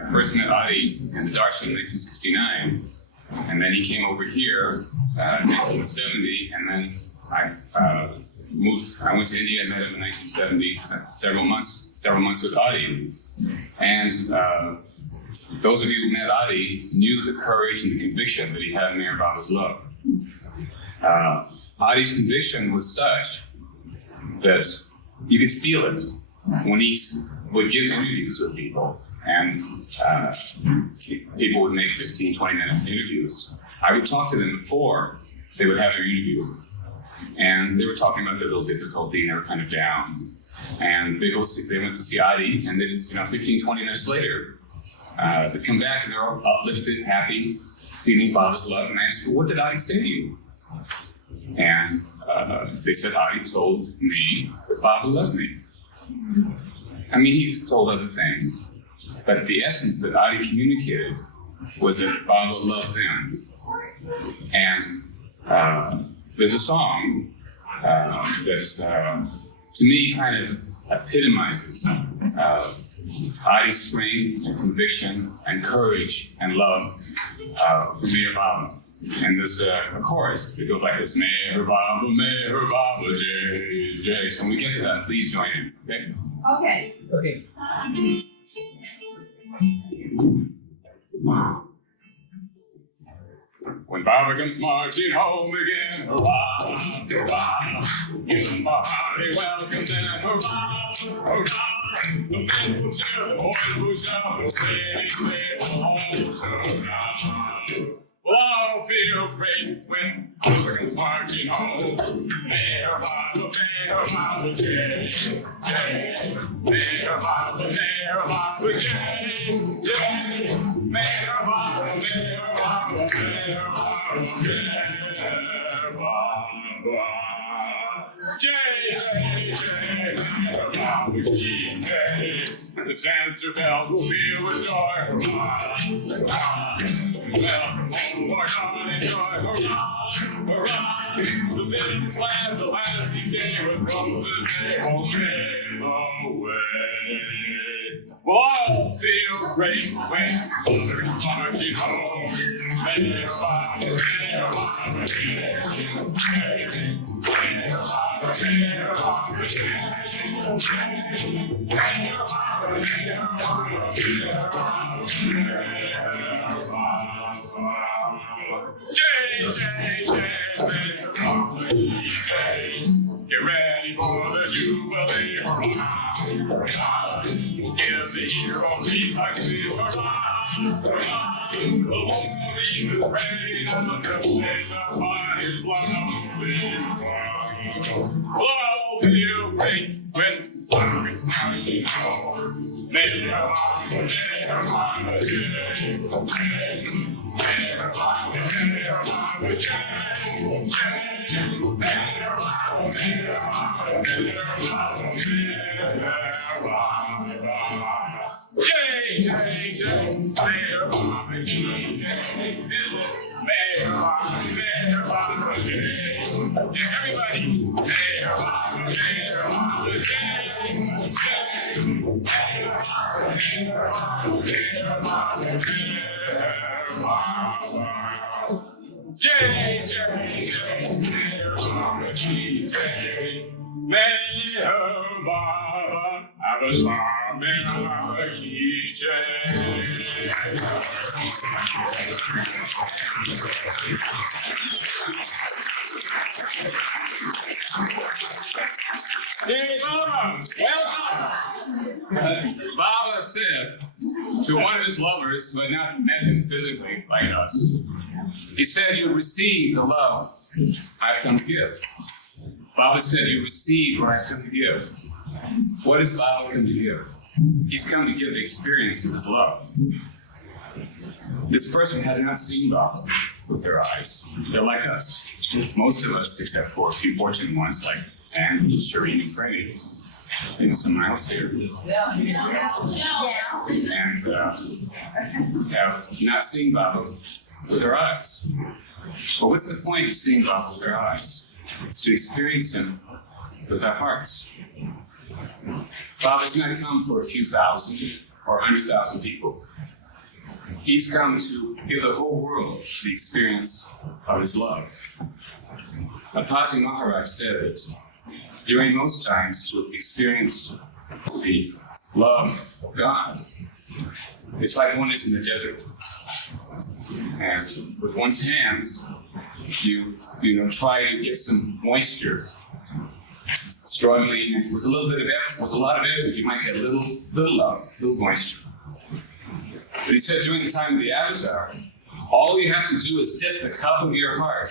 I first met Adi in the Darshan in 1969, and then he came over here in 1970, and then I went to India and met him in 1970, spent several months with Adi. And those of you who met Adi knew the courage and the conviction that he had in Meher Baba's love. Adi's conviction was such that you could feel it when he would give interviews with people, and people would make 15, 20-minute interviews. I would talk to them before they would have their interview, and they were talking about their little difficulty, and they were kind of down. And they went to see Adi, and then 15, 20 minutes later, they come back and they're all uplifted, happy, feeling Baba's love. And I asked, what did Adi say to you? And they said, Adi told me that Baba loved me. I mean, he's told other things, but the essence that Adi communicated was that Baba loved them. And there's a song that, to me, kind of epitomizes Adi's strength and conviction and courage and love for Meher Baba. And there's a chorus that goes like this: Meher Baba, Jai, Jai. So when we get to that, please join in, okay? Okay. Okay. When Baba comes marching home again, hurrah, hurrah, give them a hearty welcome, then hurrah, hurrah. The men will cheer, the boys will shout, the ladies will hold, hurrah. We'll all feel great when Baba comes marching home. Meher Baba, Jai, Jai. Meher Baba, Jai, Jai. Meher Baba, Meher Baba, Meher Baba, Meher Baba. Jai, Jai, Jai, Meher Baba, Jai. The censer bells will peal with joy, hurrah, hurrah. Welcome home, Lord God, and joy, hurrah, hurrah. The village plans a lasting day with roses they won't stay away. We'll all feel great when Mother is marching home. Meher Baba, Meher Baba, Jai, Jai. Meher Baba, Meher Baba, Jai, Jai. Meher Baba, Meher Baba, Meher Baba, Meher Baba. Jai, Jai, Jai, Meher Baba, Jai. Get ready for the Jubilee, hurrah, hurrah. Give the hero three times to hurrah, hurrah. The Lord is ready to place upon his lovely throne. We'll all feel great when Baba is marching home. Meher Baba, Meher Baba, Jai, Jai. Meher Baba, Meher Baba, Jai, Jai. Meher Baba, Meher Baba, Meher Baba, Meher Baba. Jai, Jai, Jai. Meher Baba, Jai, Jai. Meher Baba, Meher Baba, Jai. Everybody, Meher Baba, Meher Baba, Jai, Jai. Meher Baba, Meher Baba, Meher Baba, Meher Baba. Jai, Jai, Jai, Meher Baba, Jai. Meher Baba, Avasar, Meher Baba, Jai. Hey, Baba, welcome. Baba said to one of his lovers who had not met him physically like us, he said, "You receive the love I've come to give." Baba said, "You receive what I've come to give." What has Baba come to give? He's come to give the experience of his love. This person had not seen Baba with their eyes. They're like us. Most of us, except for a few fortunate ones like Anne, Shireen, and Freddie. Maybe someone else here. And have not seen Baba with their eyes. But what's the point of seeing Baba with our eyes? It's to experience him with our hearts. Baba's not come for a few thousand or 100,000 people. He's come to give the whole world the experience of his love. Apasi Maharaj said that during most times to experience the love of God, it's like one is in the desert. And with one's hands, you try to get some moisture. Struggling with a little bit of effort, with a lot of effort, you might get a little love, a little moisture. But he said during the time of the Avatar, all you have to do is dip the cup of your heart,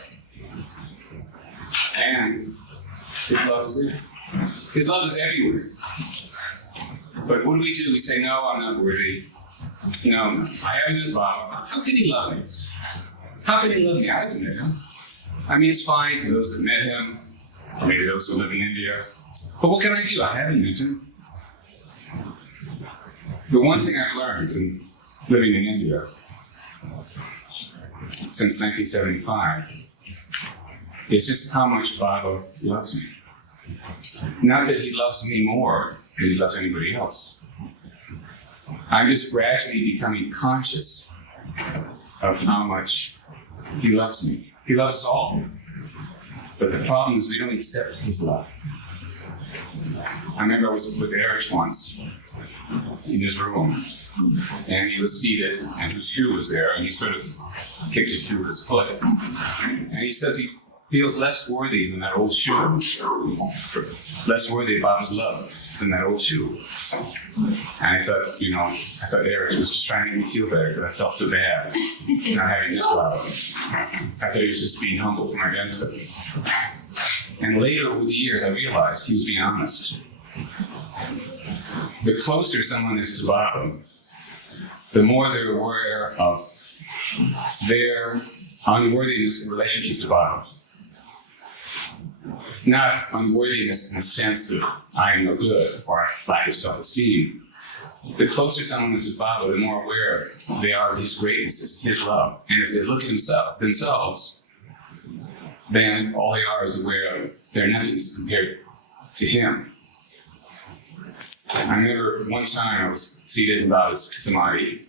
and his love is there. His love is everywhere. But what do? We say, no, I'm not worthy. No, I haven't met Baba. How can he love me? How can he love me? I haven't met him. I mean, it's fine for those that met him, or maybe those who live in India. But what can I do? I haven't met him. The one thing I've learned in living in India since 1975 is just how much Baba loves me. Not that he loves me more than he loves anybody else. I'm just gradually becoming conscious of how much he loves me. He loves us all. But the problem is we don't accept his love. I remember I was with Eric once in his room, and he was seated, and his shoe was there, and he sort of kicked his shoe with his foot. And he says he feels less worthy than that old shoe, less worthy of Baba's love than that old shoe. And I thought Eric was just trying to make me feel better because I felt so bad not having that love. I thought he was just being humble for my benefit. And later over the years, I realized he was being honest. The closer someone is to Baba, the more they're aware of their unworthiness in relationship to Baba. Not unworthiness in the sense of I am no good or lack of self-esteem. The closer someone is to Baba, the more aware they are of his greatness, his love. And if they look at themselves, then all they are is aware of their nothingness compared to him. I remember one time I was seated in Baba's samadhi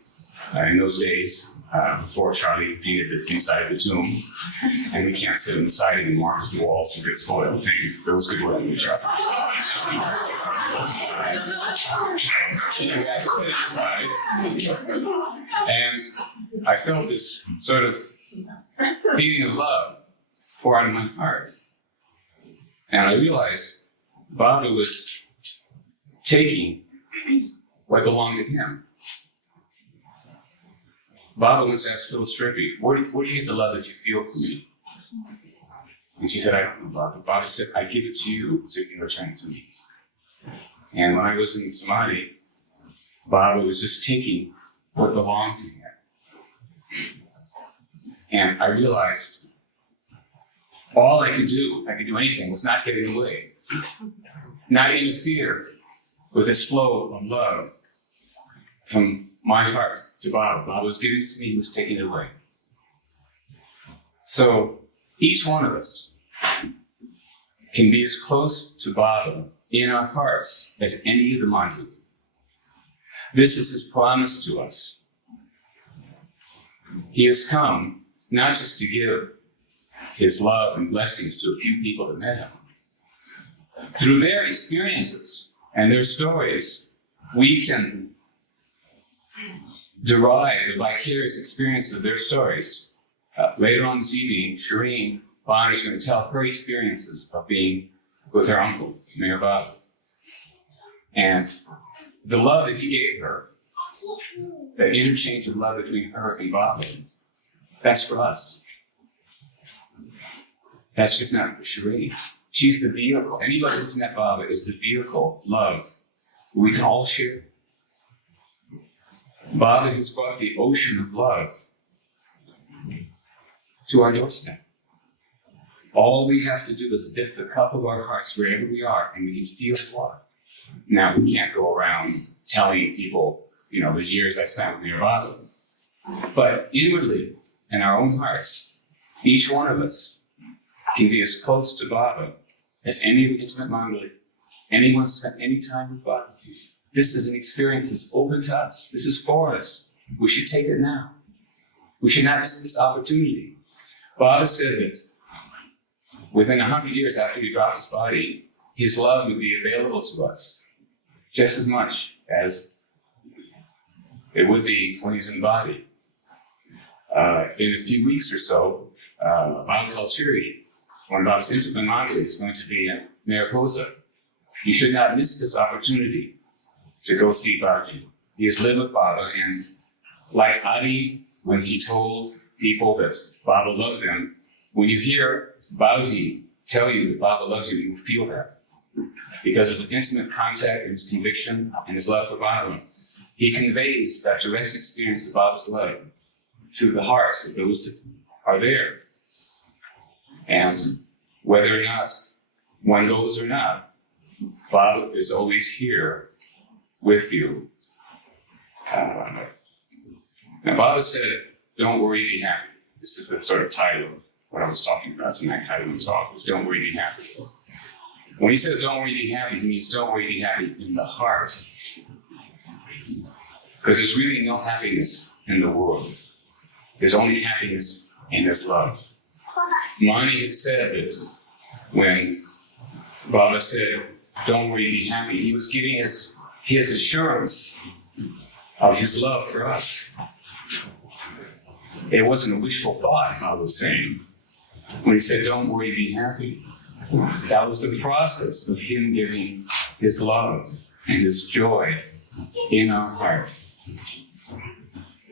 in those days, before Charlie painted the inside of the tomb, and we can't sit on the side anymore because the walls will get spoiled. Thank you. That was good work, Charlie. Anyway, I sit on the side, and I felt this sort of feeling of love pour out of my heart. And I realized Baba was taking what belonged to him. Baba once asked Phyllis Strippy, where do you get the love that you feel for me? And she said, I don't know, Baba. Baba said, I give it to you so you can return it to me. And when I was in Samadhi, Baba was just taking what belonged to him. And I realized all I could do, if I could do anything, was not get in the way. Not interfere with this flow of love from my heart to Baba. Baba was giving it to me, he was taking it away. So each one of us can be as close to Baba in our hearts as any of the Mandali. This is his promise to us. He has come not just to give his love and blessings to a few people that met him. Through their experiences and their stories, we can derive the vicarious experience of their stories. Later on this evening, Shireen Bonner is going to tell her experiences of being with her uncle, Meher Baba. And the love that he gave her, that interchange of love between her and Baba, that's for us. That's just not for Shireen. She's the vehicle. Anybody who's met Baba is the vehicle of love we can all share. Baba has brought the ocean of love to our doorstep. All we have to do is dip the cup of our hearts wherever we are, and we can feel his love. Now, we can't go around telling people, the years I spent with Meher Baba. But inwardly, in our own hearts, each one of us can be as close to Baba as any intimate Mandali. Anyone spent any time with Baba. This is an experience that's open to us. This is for us. We should take it now. We should not miss this opportunity. Baba said that within 100 years after he dropped his body, his love would be available to us just as much as it would be when he's in the body. In a few weeks or so, Baba called Chiri, one of Baba's intimate Mandali, is going to be in Mariposa. You should not miss this opportunity to go see Babaji. He has lived with Baba, and like Adi, when he told people that Baba loved them, when you hear Babaji tell you that Baba loves you, you feel that. Because of the intimate contact and his conviction and his love for Baba, he conveys that direct experience of Baba's love to the hearts of those that are there. And whether or not one goes or not, Baba is always here with you. Now Baba said, don't worry, be happy. This is the sort of title of what I was talking about tonight, title of the talk, was don't worry, be happy. When he says don't worry, be happy, he means don't worry, be happy in the heart. Because there's really no happiness in the world. There's only happiness in his love. Mani had said that when Baba said, don't worry, be happy, he was giving us his assurance of his love for us. It wasn't a wishful thought, Baba was saying. When he said, don't worry, be happy, that was the process of him giving his love and his joy in our heart.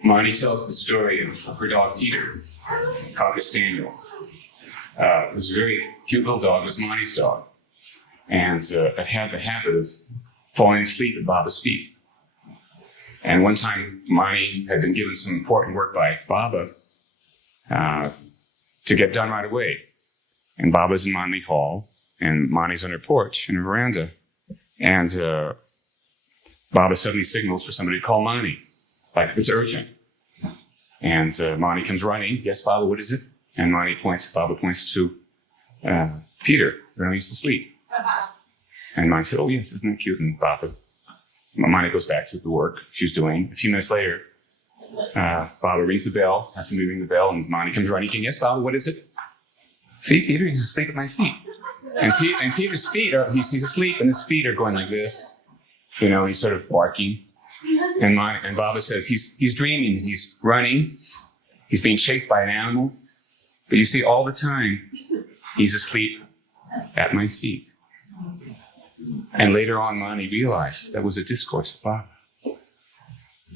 Marnie tells the story of her dog Peter, Cocker Spaniel. It was a very cute little dog. It was Marnie's dog. And it had the habit of falling asleep at Baba's feet. And one time, Marnie had been given some important work by Baba to get done right away. And Baba's in Manly Hall, and Mani's on her porch, in her veranda. And Baba suddenly signals for somebody to call Mani, like it's urgent. And Mani comes running. Yes, Baba, what is it? And Baba points to Peter, who he's asleep. And Mani said, oh yes, isn't that cute? And Mani goes back to the work she's doing. A few minutes later, Baba rings the bell, has somebody ring the bell, and Mani comes running. Yes, Baba, what is it? See, Peter, he's asleep at my feet. And Peter's feet he's asleep, and his feet are going like this. You know, he's sort of barking. And Baba says, he's dreaming, he's running, he's being chased by an animal. But you see, all the time, he's asleep at my feet. And later on, Mani realized that was a discourse of Baba.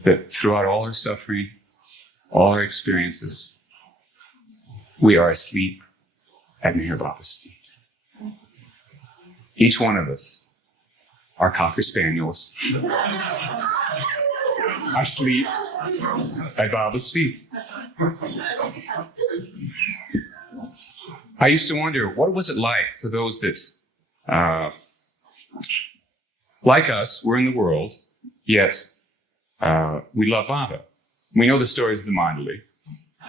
That throughout all our suffering, all our experiences, we are asleep at Meher Baba's feet. Each one of us are Cocker Spaniels, are asleep at Baba's feet. I used to wonder, what was it like for those that, like us, were in the world, yet we love Baba. We know the stories of the Mandali.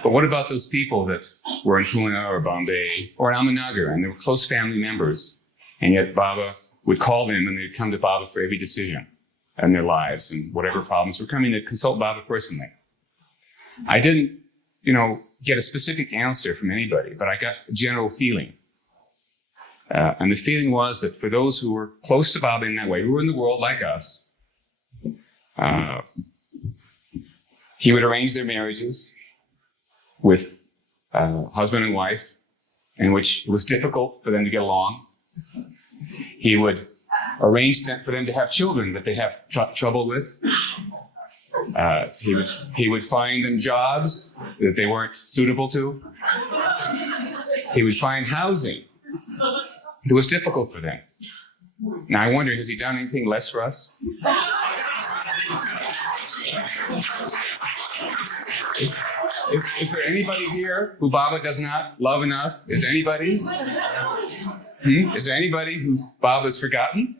But what about those people that were in Pune or Bombay or in Ahmednagar, and they were close family members, and yet Baba would call them and they'd come to Baba for every decision in their lives and whatever problems were coming to consult Baba personally. I didn't, get a specific answer from anybody, but I got a general feeling. And the feeling was that for those who were close to Baba in that way, who were in the world like us, he would arrange their marriages with husband and wife, in which it was difficult for them to get along. He would arrange for them to have children that they have trouble with. He would find them jobs that they weren't suitable to. He would find housing that was difficult for them. Now I wonder, has he done anything less for us? Is there anybody here who Baba does not love enough? Is there anybody? Is there anybody who Baba's forgotten?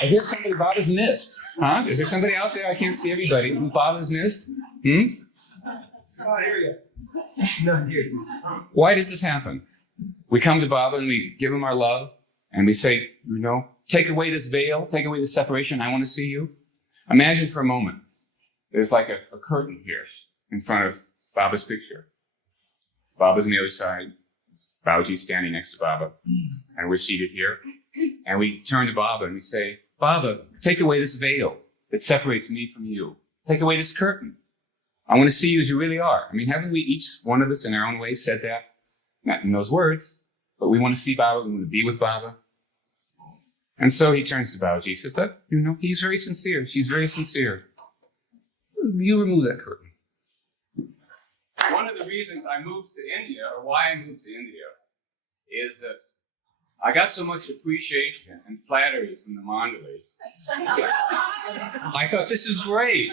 I hear somebody Baba's missed. Huh? Is there somebody out there? I can't see everybody who Baba's missed. Oh, I hear you. Not hear you. Why does this happen? We come to Baba and we give him our love and we say, take away this veil, take away this separation. I want to see you. Imagine for a moment, there's like a curtain here in front of Baba's picture. Baba's on the other side. Babaji's standing next to Baba. And we're seated here. And we turn to Baba and we say, Baba, take away this veil that separates me from you. Take away this curtain. I want to see you as you really are. I mean, haven't we each one of us in our own way said that? Not in those words, but we want to see Baba, we want to be with Baba. And so he turns to Babaji, he says, that, he's very sincere. She's very sincere. You remove that curtain. One of the reasons I moved to India, or why I moved to India, is that I got so much appreciation and flattery from the Mandali. I thought, this is great.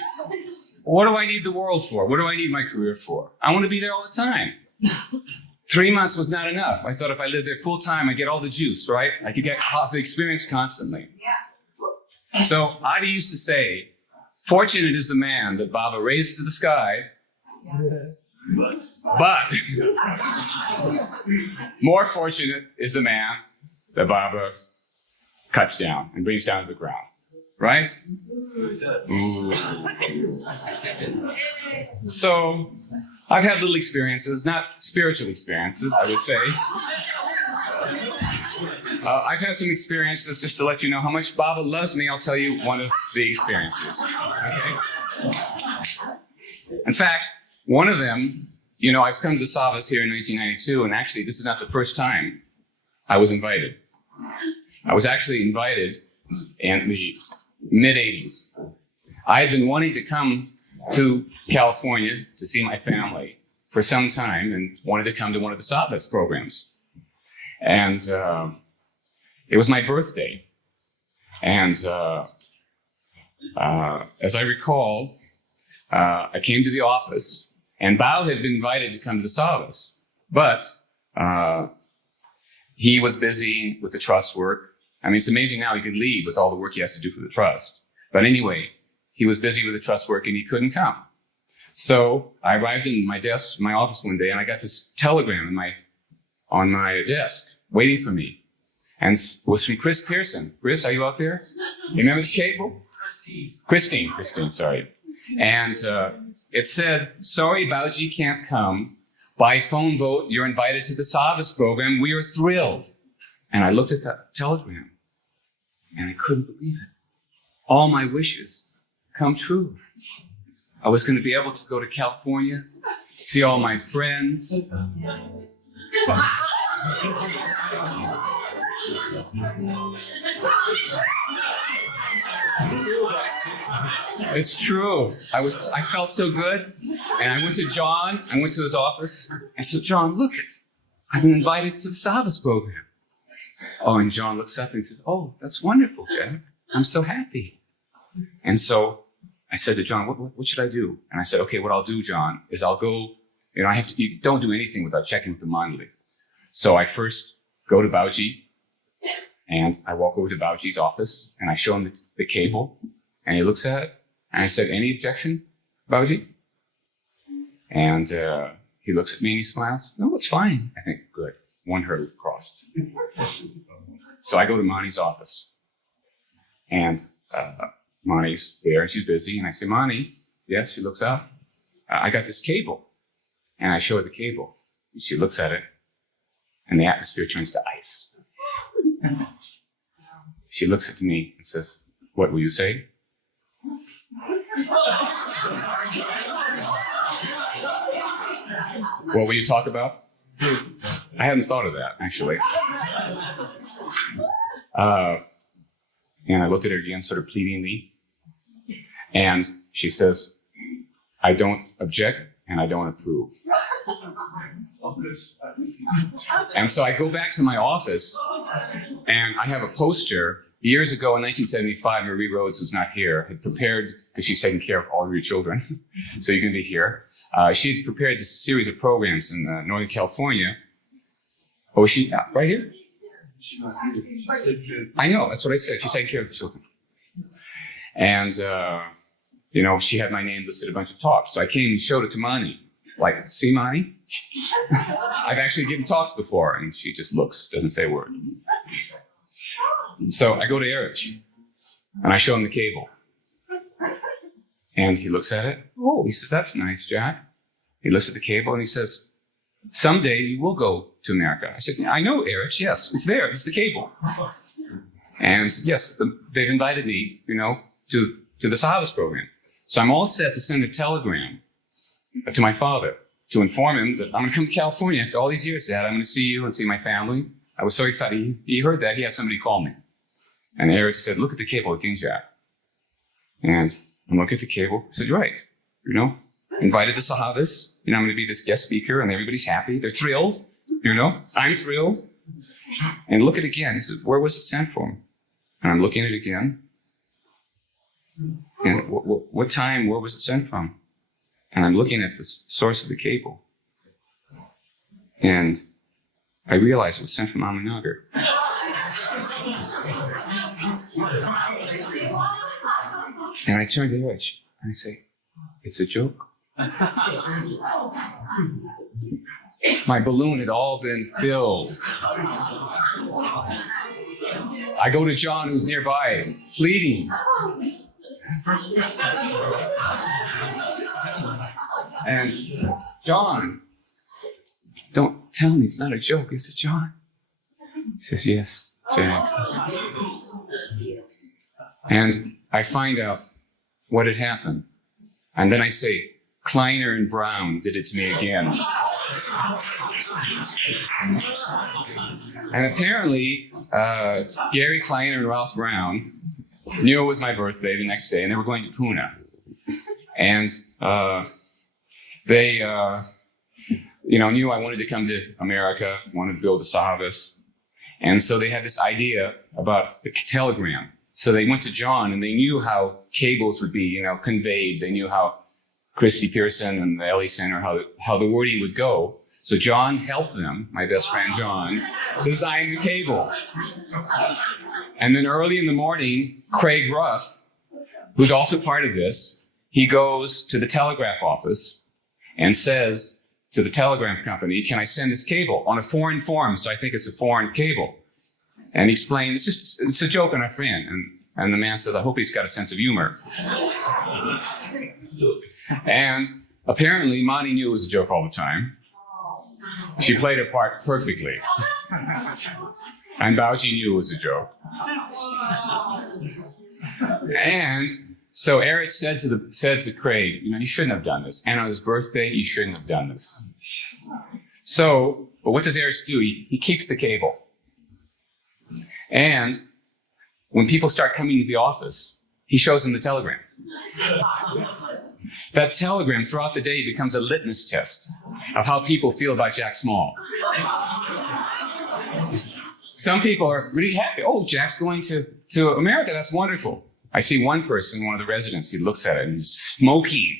What do I need the world for? What do I need my career for? I want to be there all the time. 3 months was not enough. I thought if I lived there full time, I'd get all the juice, right? I could get the experience constantly. Yeah. So Adi used to say, fortunate is the man that Baba raises to the sky, but more fortunate is the man that Baba cuts down and brings down to the ground. Right? Ooh. So, I've had little experiences, not spiritual experiences, I would say. I've had some experiences just to let you know how much Baba loves me. I'll tell you one of the experiences. Okay? In fact, one of them, I've come to the Sahavas here in 1992, and actually this is not the first time I was invited. I was actually invited in the mid-'80s. I had been wanting to come to California to see my family for some time and wanted to come to one of the Sahavas programs. And it was my birthday. And as I recall, I came to the office, and Bao had been invited to come to the Sahavas, but he was busy with the trust work. I mean, it's amazing now he could leave with all the work he has to do for the trust. But anyway, he was busy with the trust work and he couldn't come. So I arrived in my office one day, and I got this telegram on my desk waiting for me. And it was from Chris Pearson. Chris, are you out there? You remember this cable? Christine, sorry. And it said, sorry, Babaji can't come. By phone vote, you're invited to the Sahavas program. We are thrilled. And I looked at that telegram, and I couldn't believe it. All my wishes come true. I was going to be able to go to California, see all my friends. It's true. I felt so good. And I went to John, I went to his office, and said, John, look, I've been invited to the Sahavas program. Oh, and John looks up and says, oh, that's wonderful, Jack. I'm so happy. And so I said to John, what should I do? And I said, okay, what I'll do, John, is I'll go, you don't do anything without checking with the Mandali. So I first go to Babaji, and I walk over to Babaji's office, and I show him the cable, and he looks at it, and I said, any objection, Babaji? And he looks at me and he smiles. No, it's fine. I think, good. One hurdle crossed. So I go to Mani's office, and Mani's there, and she's busy, and I say, Mani, yes, she looks up. I got this cable, and I show her the cable. And she looks at it, and the atmosphere turns to ice. She looks at me and says, what will you say? What will you talk about? I hadn't thought of that, actually. And I look at her again, sort of pleadingly. And she says, I don't object and I don't approve. And so I go back to my office, and I have a poster. Years ago in 1975, Marie Rhodes, who's not here, had prepared, because she's taking care of all your children, so you can be here. She had prepared this series of programs in Northern California. Oh, is she right here? I know, that's what I said. She's taking care of the children. And, she had my name listed a bunch of talks. So I came and showed it to Mani. Like, see, Mani? I've actually given talks before. And she just looks, doesn't say a word. So I go to Erich, and I show him the cable. And he looks at it. Oh, he says, that's nice, Jack. He looks at the cable, and he says, someday you will go to America. I said, I know, Erich, yes, it's there, it's the cable. And yes, they've invited me, to the Sahavas program. So I'm all set to send a telegram to my father to inform him that I'm going to come to California after all these years, Dad. I'm going to see you and see my family. I was so excited. He heard that. He had somebody call me. And Erich said, look at the cable again, Jack. And I'm looking at the cable. I said, right, invited the Sahavas. I'm going to be this guest speaker, and everybody's happy. They're thrilled, I'm thrilled. And look at it again. He said, where was it sent from? And I'm looking at it again. And what time, where was it sent from? And I'm looking at the source of the cable. And I realized it was sent from Ahmednagar. And I turned to Erich and I say, it's a joke. My balloon had all been filled. I go to John, who's nearby, pleading. And John, don't tell me it's not a joke, is it, John? He says, yes, Jack. And I find out what had happened. And then I say, Kleiner and Brown did it to me again. And apparently, Gary Kleiner and Ralph Brown knew it was my birthday the next day, and they were going to Pune. And they, knew I wanted to come to America, wanted to build the Sahavas. And so they had this idea about the telegram. So they went to John, and they knew how cables would be, conveyed. They knew how Christy Pearson and the LA Center, how the wording would go. So John helped them, my best friend John, design the cable. And then early in the morning, Craig Ruff, who's also part of this, he goes to the telegraph office and says to the telegram company, can I send this cable on a foreign form? So I think it's a foreign cable. And he explained, it's a joke on our friend. And the man says, I hope he's got a sense of humor. And apparently, Monty knew it was a joke all the time. She played her part perfectly. And Bauji knew it was a joke. And so Eric said to Craig, you shouldn't have done this. And on his birthday, you shouldn't have done this. So, but what does Eric do? He keeps the cable. And when people start coming to the office, he shows them the telegram. That telegram throughout the day becomes a litmus test of how people feel about Jack Small. Some people are really happy. Oh, Jack's going to America. That's wonderful. I see one person, one of the residents, he looks at it and he's smoking.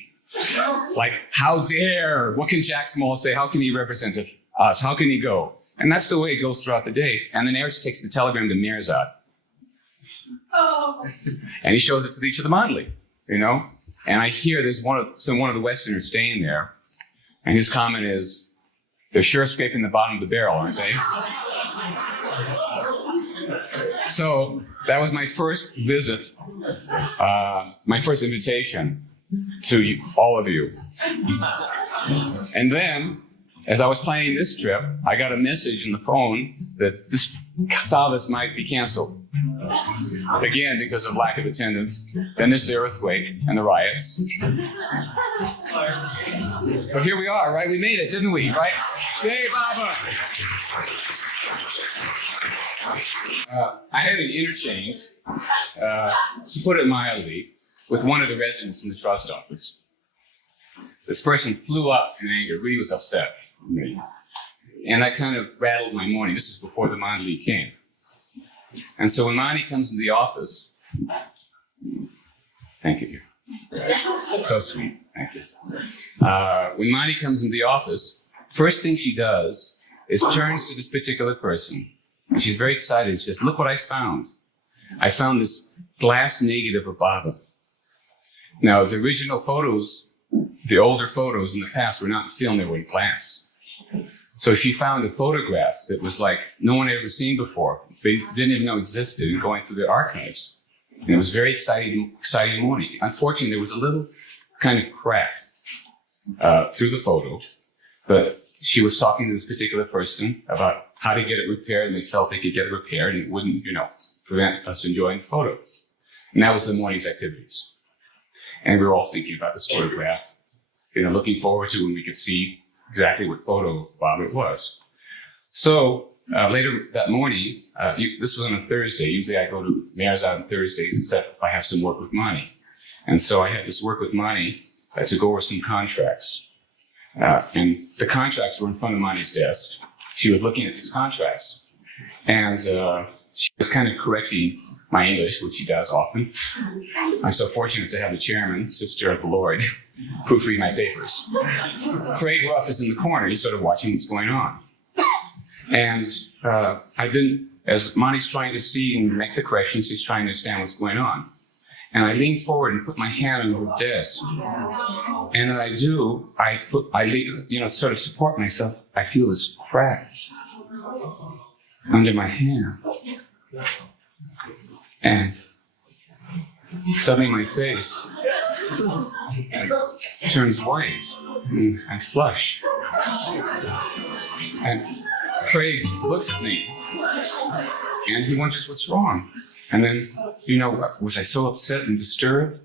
Like, how dare? What can Jack Small say? How can he represent us? How can he go? And that's the way it goes throughout the day. And then Eric takes the telegram to Mirzad. And he shows it to each of the Mandali, And I hear there's one of the Westerners staying there. And his comment is, they're sure scraping the bottom of the barrel, aren't they? So that was my first visit, my first invitation to all of you. And then, as I was planning this trip, I got a message in the phone that this Sahavas might be canceled. Again, because of lack of attendance. Then there's the earthquake and the riots. But here we are, right? We made it, didn't we? Right? Hey, Baba! I had an interchange, to put it mildly, with one of the residents in the trust office. This person flew up in anger, really was upset with me. And that kind of rattled my morning. This is before the Mandali came. And so when Mani comes into the office, thank you. So sweet, thank you. When Mani comes into the office, first thing she does is turns to this particular person. And she's very excited. She says, look what I found. I found this glass negative of Baba. Now, the original photos, the older photos in the past were not in film, they were in glass. So she found a photograph that was like no one had ever seen before. They didn't even know existed, and going through their archives. And it was a very exciting morning. Unfortunately, there was a little kind of crack through the photo, but she was talking to this particular person about how to get it repaired, and they felt they could get it repaired and it wouldn't, prevent us enjoying the photo. And that was the morning's activities. And we were all thinking about this photograph, looking forward to when we could see exactly what photo Bob it was. So later that morning, this was on a Thursday. Usually I go to Meherzad on Thursdays, except if I have some work with Mani. And so I had this work with Mani to go over some contracts. And the contracts were in front of Mani's desk. She was looking at these contracts. And she was kind of correcting my English, which she does often. I'm so fortunate to have the chairman, Sister of the Lord, proofread my papers. Craig Ruff is in the corner. He's sort of watching what's going on. And as Mani's trying to see and make the corrections, he's trying to understand what's going on. And I lean forward and put my hand on her desk. And I do, sort of support myself. I feel this crack under my hand. And suddenly my face turns white and I flush. And Craig looks at me and he wonders what's wrong. And then, was I so upset and disturbed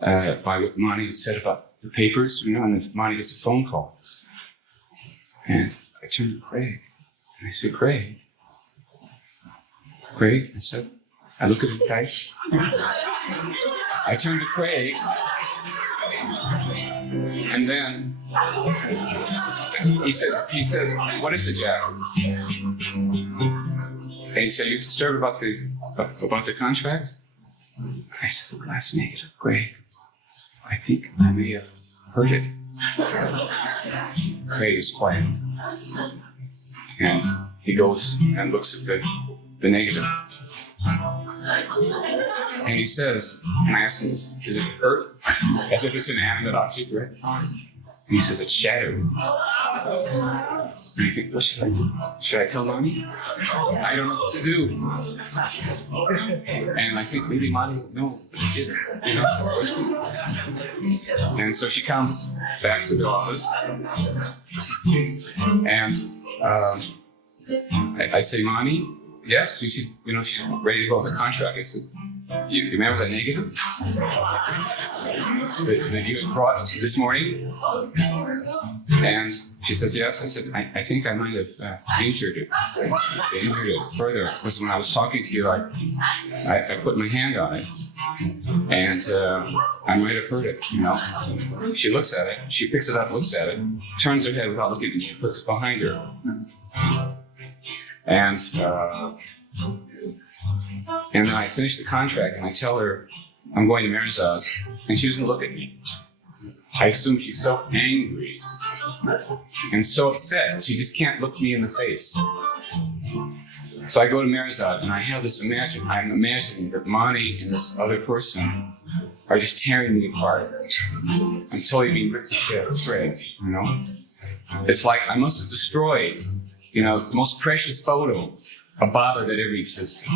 by what Mani had said about the papers, and then Mani gets a phone call. And I turned to Craig and I said, Craig, I said, I look at him guys. I turned to Craig and then he says, what is it, Jack? And he said, you're disturbed about the contract? I said, last negative, Craig. I think I may have heard it. Craig is quiet. And he goes and looks at the negative. And he says, and I ask him, is it hurt? As if it's an animate object, right? And he says, it's shattered. And I think, what should I do? Should I tell Mani? I don't know what to do. And I think maybe Mani will know what he did. And so she comes back to the office. And I say, Mani, yes, she's ready to go on the contract. I said, you remember the negative that you had brought this morning? And she says, yes. I said, I think I might have injured it. Further was when I was talking to you, I put my hand on it. And I might have hurt it, She looks at it, she picks it up, looks at it, turns her head without looking at it, she puts it behind her. And then I finish the contract and I tell her I'm going to Meherzad, and she doesn't look at me. I assume she's so angry and so upset she just can't look me in the face. So I go to Meherzad and I have this I'm imagining that Mani and this other person are just tearing me apart. I'm totally being ripped to shreds, It's like I must have destroyed, the most precious photo of Baba that ever existed.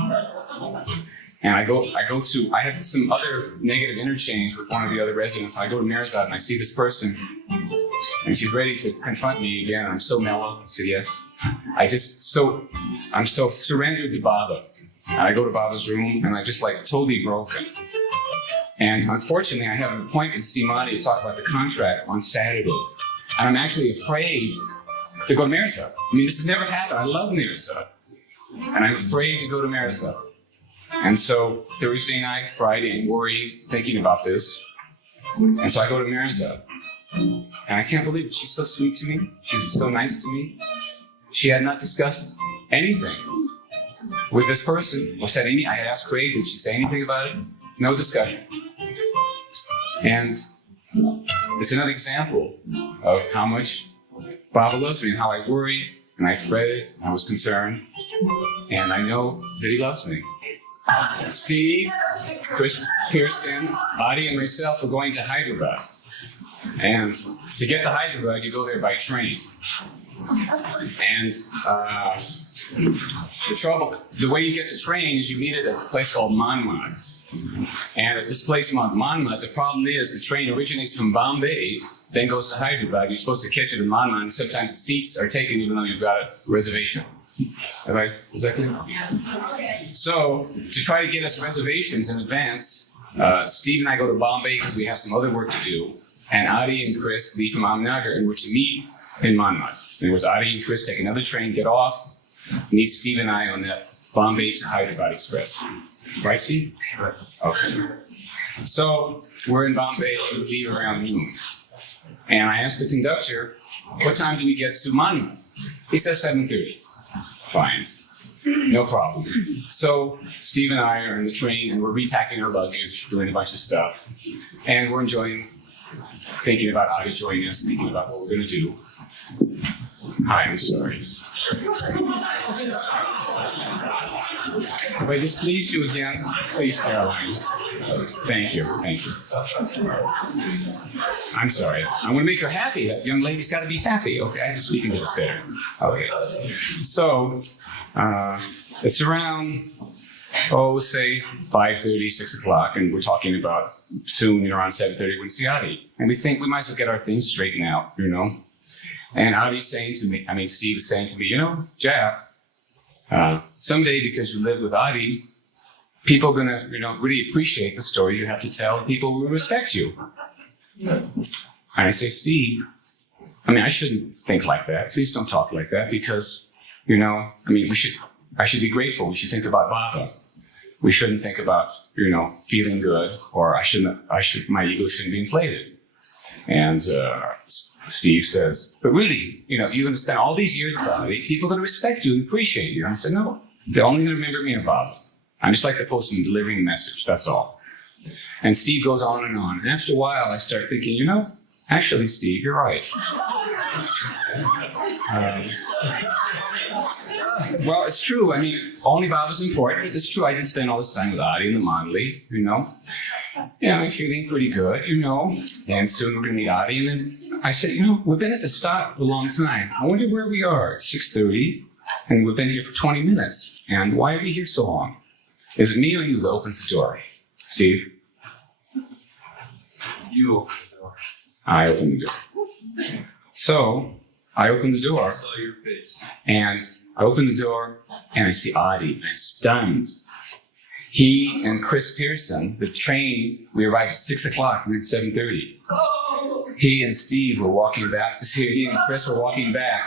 And I have some other negative interchange with one of the other residents. I go to Meherzad and I see this person, and she's ready to confront me again. I'm so mellow. I said, yes. I'm so surrendered to Baba. And I go to Baba's room, and I'm just totally broken. And unfortunately, I have an appointment to see Mani to talk about the contract on Saturday. And I'm actually afraid to go to Meherzad. This has never happened. I love Meherzad. And I'm afraid to go to Meherzad. And so Thursday night, Friday, I'm worried, thinking about this. And so I go to Meherzad. And I can't believe it. She's so sweet to me. She's so nice to me. She had not discussed anything with this person. Or said any. I had asked Craig, did she say anything about it? No discussion. And it's another example of how much Baba loves me and how I worried and I fretted, I was concerned, and I know that he loves me. Steve, Chris Pearson, Adi, and myself are going to Hyderabad. And to get to Hyderabad, you go there by train. And the way you get to train is you meet at a place called Monmouth. And at this place, Monmouth, the problem is the train originates from Bombay, then goes to Hyderabad. You're supposed to catch it in Monmouth, and sometimes the seats are taken even though you've got a reservation. Is that clear? So, to try to get us reservations in advance, Steve and I go to Bombay because we have some other work to do, and Adi and Chris leave from Ahmednagar and we're to meet in Monmouth. And it was Adi and Chris take another train, get off, meet Steve and I on that Bombay to Hyderabad Express. Right, Steve? Right. Okay. So, we're in Bombay, we leave around noon. And I asked the conductor, what time do we get to Monmouth? He says 7:30. Fine. No problem. So Steve and I are in the train and we're repacking our luggage, doing a bunch of stuff. And we're enjoying, thinking about how to join us, thinking about what we're going to do. Hi, I'm sorry. Have I displeased you again? Please, Caroline. Thank you. I'm sorry. I want to make her happy. That young lady's got to be happy. Okay, I have to speak into this better. Okay. So, it's around, say 5:30, 6 o'clock, and we're talking about soon, around 7:30, we're going to see Adi. And we think we might as well get our things straightened out, And Adi's saying to me, Steve is saying to me, Jack, someday because you live with Adi, people are going to, really appreciate the stories you have to tell. People will respect you. And I say, Steve, I shouldn't think like that. Please don't talk like that because, I should be grateful. We should think about Baba. We shouldn't think about, feeling good, or my ego shouldn't be inflated. And Steve says, but really, you're going to spend all these years with Adi, people are going to respect you and appreciate you. And I said, no, they're only going to remember me and Baba. I'm just like the postman delivering a message, that's all. And Steve goes on and on. And after a while, I start thinking, actually, Steve, you're right. Well, it's true. Only Baba's important. It's true. I didn't spend all this time with Adi and the Mandali, Yeah, I'm feeling pretty good, And soon we're going to meet Adi. And then I said, we've been at the stop a long time. I wonder where we are. It's 6:30, and we've been here for 20 minutes. And why are we here so long? Is it me or you that opens the door? Steve? You open the door. I open the door. So, I open the door. I saw your face. And I open the door, and I see Adi. I'm stunned. He and Chris Pearson, the train, we arrived at 6 o'clock, and it's 7:30. He and Steve were walking back. He and Chris were walking back,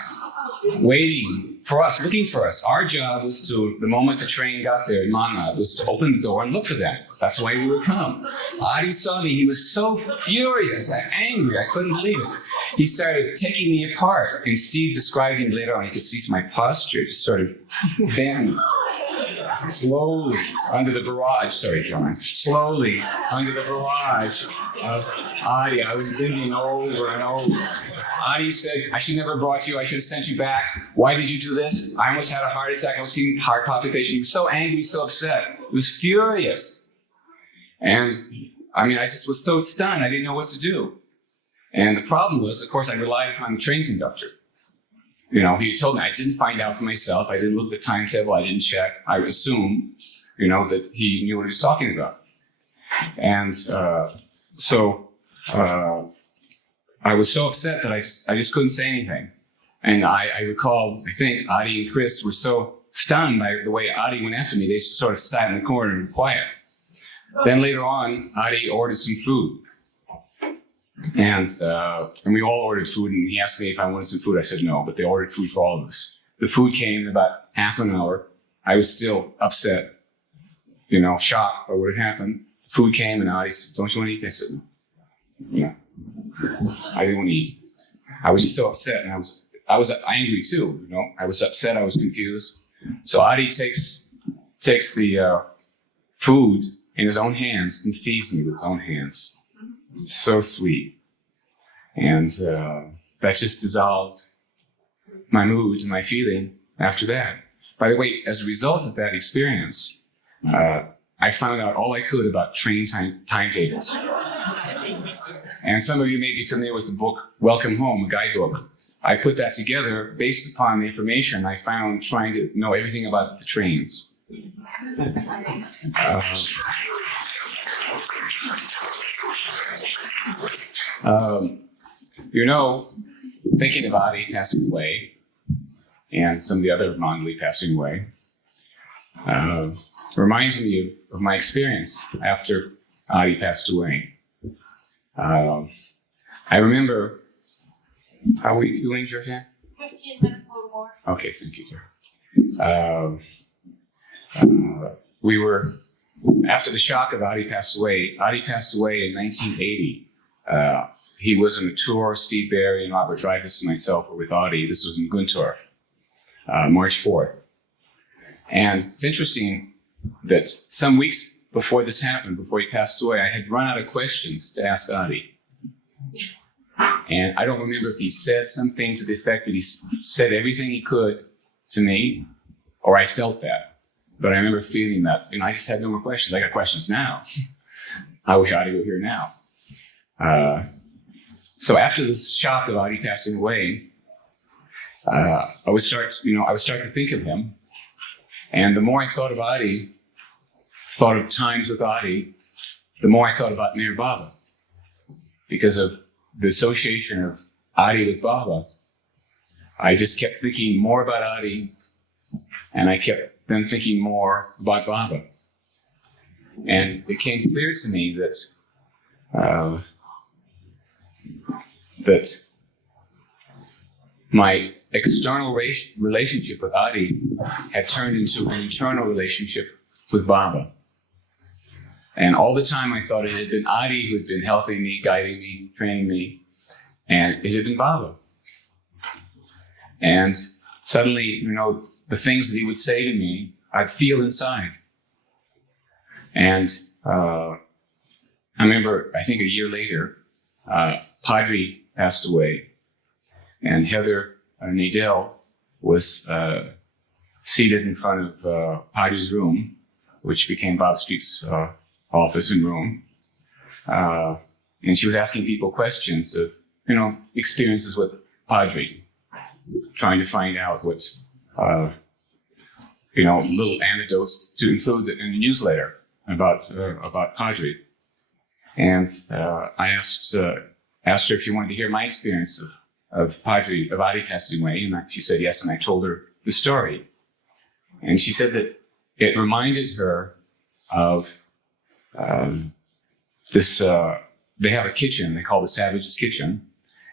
waiting for us, looking for us. Our job was to, the moment the train got there in Manad, was to open the door and look for them. That's why we would come. Adi saw me. He was so furious, angry. I couldn't believe it. He started taking me apart. And Steve described him later on. You could see my posture just sort of bend slowly under the barrage. Sorry, Caroline. Slowly under the barrage of Adi. I was bending over and over. Adi said, I should never have brought you. I should have sent you back. Why did you do this? I almost had a heart attack. I was seeing heart palpitation. He was so angry, so upset. He was furious. And I just was so stunned. I didn't know what to do. And the problem was, of course, I relied upon the train conductor. He told me I didn't find out for myself. I didn't look at the timetable. I didn't check. I assumed, that he knew what he was talking about. And I was so upset that I just couldn't say anything. And I recall, I think Adi and Chris were so stunned by the way Adi went after me, they sort of sat in the corner and were quiet. Then later on, Adi ordered some food. And we all ordered food, and he asked me if I wanted some food. I said no, but they ordered food for all of us. The food came in about half an hour. I was still upset, shocked by what had happened. Food came, and Adi said, don't you want to eat? I said, no. I didn't want to eat. I was just so upset, and I was angry too. I was upset. I was confused. So Adi takes the food in his own hands and feeds me with his own hands. So sweet, and that just dissolved my mood and my feeling after that. By the way, as a result of that experience, I found out all I could about train timetables. And some of you may be familiar with the book Welcome Home, a guidebook I put that together based upon the information I found trying to know everything about the trains. Thinking of Adi passing away and some of the other Mandali passing away reminds me of my experience after Adi passed away. I remember, how are we doing, Georgia? 15 minutes or more. Okay, thank you, dear. We were, after the shock of Adi passed away in 1980. He was on a tour, Steve Barry and Robert Dreyfuss and myself were with Adi. This was in Guntur, March 4th. And it's interesting that some weeks before this happened, before he passed away, I had run out of questions to ask Adi. And I don't remember if he said something to the effect that he said everything he could to me, or I felt that. But I remember feeling that, I just had no more questions. I got questions now. I wish Adi were here now. So after this shock of Adi passing away, I would start to think of him. And the more I thought of Adi, thought of times with Adi, the more I thought about Meher Baba. Because of the association of Adi with Baba, I just kept thinking more about Adi, and I kept then thinking more about Baba. And it became clear to me that my external relationship with Adi had turned into an internal relationship with Baba. And all the time I thought it had been Adi who had been helping me, guiding me, training me, and it had been Baba. And suddenly, the things that he would say to me, I'd feel inside. And I remember, I think a year later, Padre passed away, and Heather Nadell was seated in front of Padre's room, which became Bob Street's office and room. And she was asking people questions of, experiences with Padre, trying to find out what, little anecdotes to include in the newsletter about Padre. And I asked her if she wanted to hear my experience of Adi passing away, and she said yes, and I told her the story. And she said that it reminded her of this, they have a kitchen, they call the Savage's Kitchen,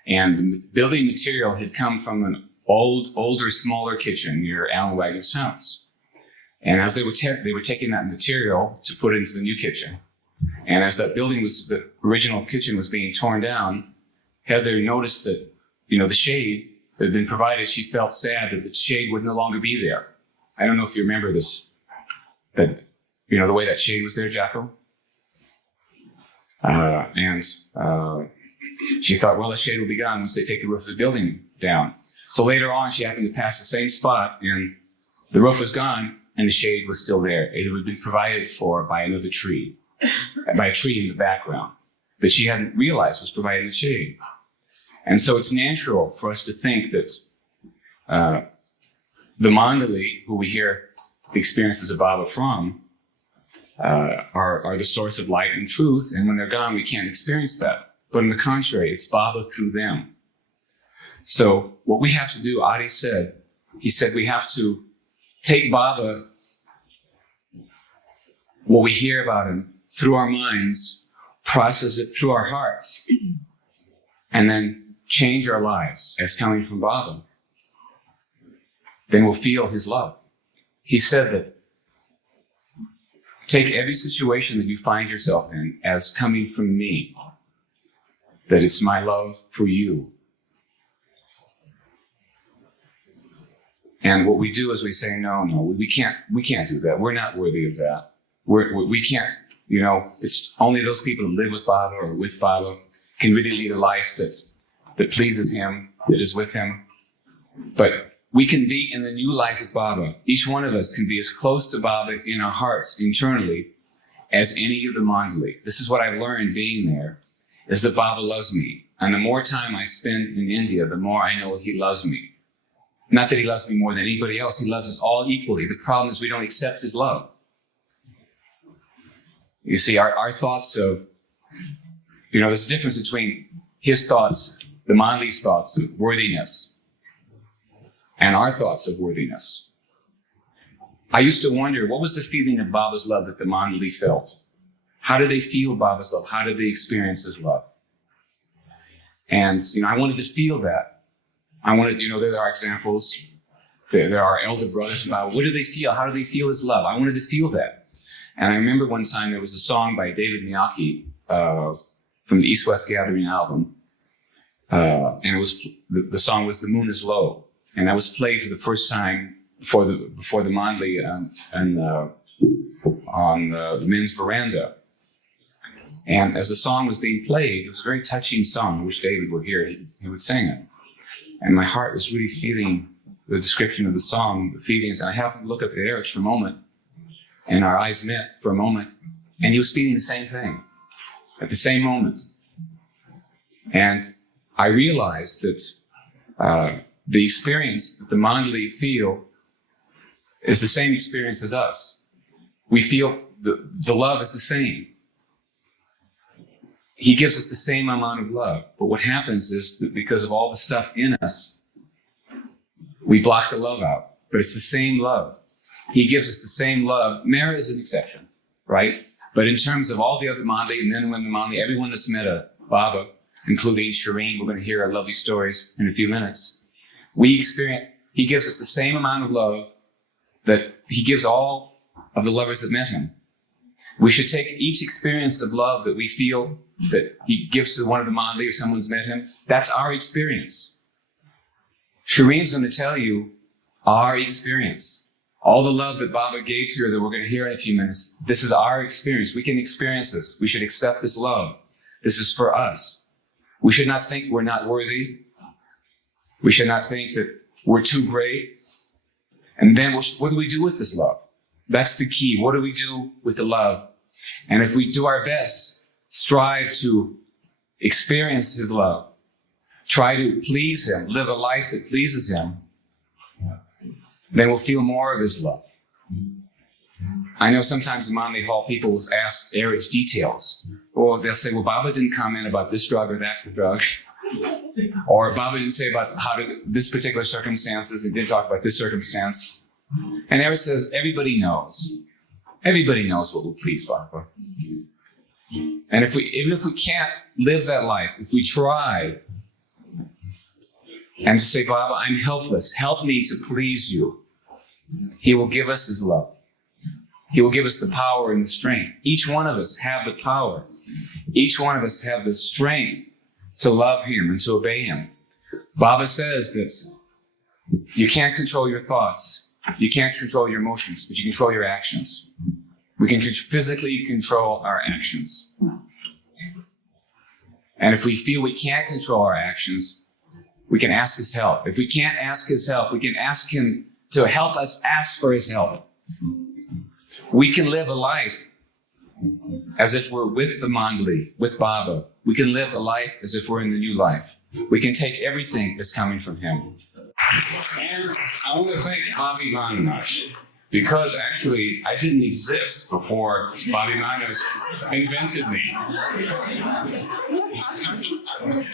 and the building material had come from an older, smaller kitchen near Alan Wagner's house. And as they were taking that material to put into the new kitchen, and as that the original kitchen was being torn down, Heather noticed that, the shade that had been provided, she felt sad that the shade would no longer be there. I don't know if you remember this, that, the way that shade was there, Jacko? And she thought, well, the shade will be gone once they take the roof of the building down. So later on, she happened to pass the same spot, and the roof was gone, and the shade was still there. It had been provided for by another tree, by a tree in the background, that she hadn't realized was providing the shade. And so it's natural for us to think that the Mandali, who we hear the experiences of Baba from, are the source of light and truth, and when they're gone, we can't experience that. But on the contrary, it's Baba through them. So what we have to do, Adi said, we have to take Baba, what we hear about him, through our minds, process it through our hearts, and then change our lives as coming from Baba. Then we'll feel his love. He said that take every situation that you find yourself in as coming from me, that it's my love for you. And what we do is we say, no, we can't do that. We're not worthy of that. We can't, it's only those people who live with Baba or with Baba can really lead a life that pleases him, that is with him. But we can be in the new life of Baba. Each one of us can be as close to Baba in our hearts internally as any of the Mandali. This is what I've learned being there, is that Baba loves me. And the more time I spend in India, the more I know he loves me. Not that he loves me more than anybody else. He loves us all equally. The problem is we don't accept his love. You see, our thoughts of, there's a difference between his thoughts, the Mandali's thoughts of worthiness, and our thoughts of worthiness. I used to wonder, what was the feeling of Baba's love that the Mandali felt? How did they feel Baba's love? How did they experience his love? And, I wanted to feel that. I wanted, there are examples. There are elder brothers about what do they feel? How do they feel his love? I wanted to feel that. And I remember one time there was a song by David Miyake from the East-West Gathering album. And it was the song was "The Moon Is Low," and that was played for the first time before the Mandali on the men's veranda. And as the song was being played, it was a very touching song. I wish David were here; he would sing it. And my heart was really feeling the description of the song, the feelings. And I happened to look at the lyrics for a moment, and our eyes met for a moment, and he was feeling the same thing at the same moment. And I realized that the experience that the Mandali feel is the same experience as us. We feel the love is the same. He gives us the same amount of love. But what happens is that because of all the stuff in us, we block the love out. But it's the same love. He gives us the same love. Meher is an exception, right? But in terms of all the other Mandali, men and women Mandali, everyone that's met a Baba, including Shireen, we're going to hear our lovely stories in a few minutes. He gives us the same amount of love that he gives all of the lovers that met him. We should take each experience of love that we feel that he gives to one of the Mandali or someone's met him. That's our experience. Shireen's going to tell you our experience. All the love that Baba gave to her that we're going to hear in a few minutes, this is our experience. We can experience this. We should accept this love. This is for us. We should not think we're not worthy. We should not think that we're too great. And then what do we do with this love? That's the key. What do we do with the love? And if we do our best, strive to experience his love, try to please him, live a life that pleases him, then we'll feel more of his love. I know sometimes in Mandali Hall, people will ask average details. Or they'll say, well, Baba didn't comment about this drug or that drug. Or Baba didn't say about this particular circumstances. He did talk about this circumstance. And Eric says, everybody knows. Everybody knows what will please Baba. And even if we can't live that life, if we try and to say, Baba, I'm helpless. Help me to please you. He will give us his love. He will give us the power and the strength. Each one of us have the power. Each one of us have the strength to love him and to obey him. Baba says that you can't control your thoughts. You can't control your emotions, but you control your actions. We can physically control our actions. And if we feel we can't control our actions, we can ask his help. If we can't ask his help, we can ask him to help us ask for his help. We can live a life as if we're with the Mandali, with Baba. We can live a life as if we're in the new life. We can take everything that's coming from him. And I want to thank Bobby Maharaj, because actually I didn't exist before Bobby Maharaj invented me.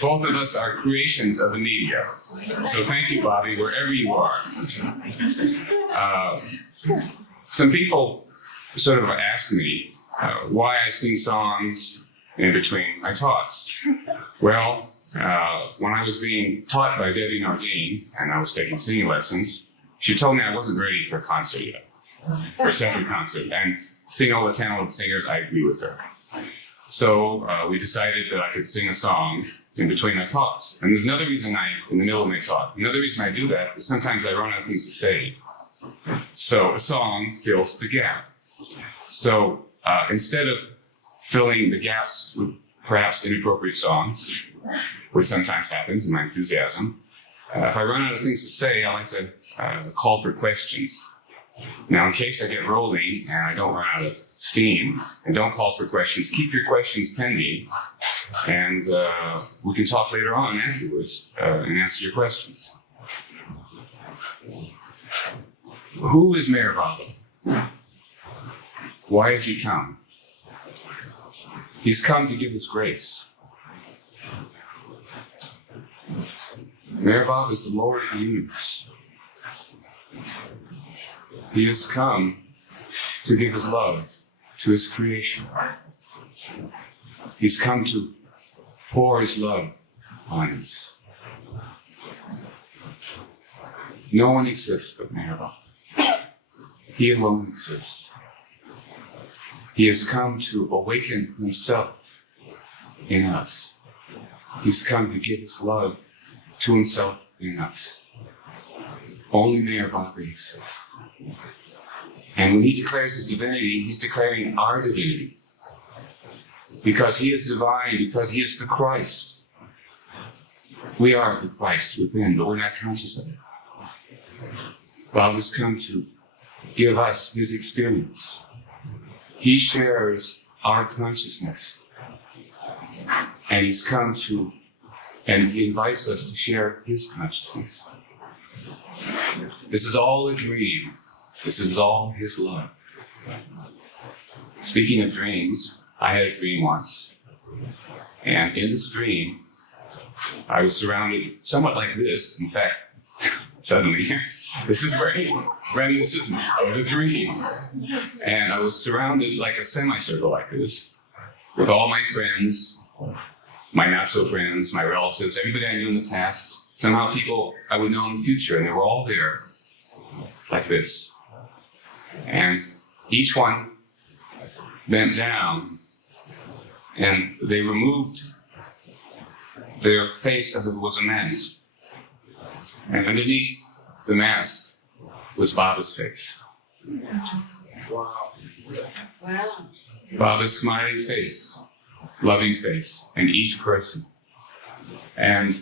Both of us are creations of the media. So thank you, Bobby, wherever you are. Some people sort of ask me why I sing songs in between my talks. Well, when I was being taught by Debbie Nardine, and I was taking singing lessons, she told me I wasn't ready for a concert yet, for a second concert. And seeing all the talented singers, I agree with her. So we decided that I could sing a song in between my talks. And there's another reason in the middle of my talk, another reason I do that is sometimes I run out of things to say. So a song fills the gap. So instead of filling the gaps with perhaps inappropriate songs, which sometimes happens in my enthusiasm, if I run out of things to say, I like to call for questions. Now, in case I get rolling and I don't run out of steam, and don't call for questions, keep your questions pending, and we can talk later on afterwards and answer your questions. Who is Meher Baba? Why has he come? He's come to give us grace. Meher Baba is the Lord of the universe. He has come to give his love to his creation. He's come to pour his love on us. No one exists but Meher Baba. He alone exists. He has come to awaken himself in us. He's come to give his love to himself in us. Only Meher Baba exists. And when he declares his divinity, he's declaring our divinity. Because he is divine, because he is the Christ. We are the Christ within, but we're not conscious of it. Baba has come to give us his experience. He shares our consciousness. And he's come to, and he invites us to share his consciousness. This is all a dream. This is all his love. Speaking of dreams, I had a dream once. And in this dream, I was surrounded somewhat like this. In fact, suddenly, this is very reminiscent of the dream. And I was surrounded like a semicircle like this, with all my friends, my not-so-friends, my relatives, everybody I knew in the past, somehow people I would know in the future, and they were all there, like this. And each one bent down, and they removed their face as if it was a mask. And underneath the mask was Baba's face. Wow. Wow. Baba's smiling face, loving face, and each person. And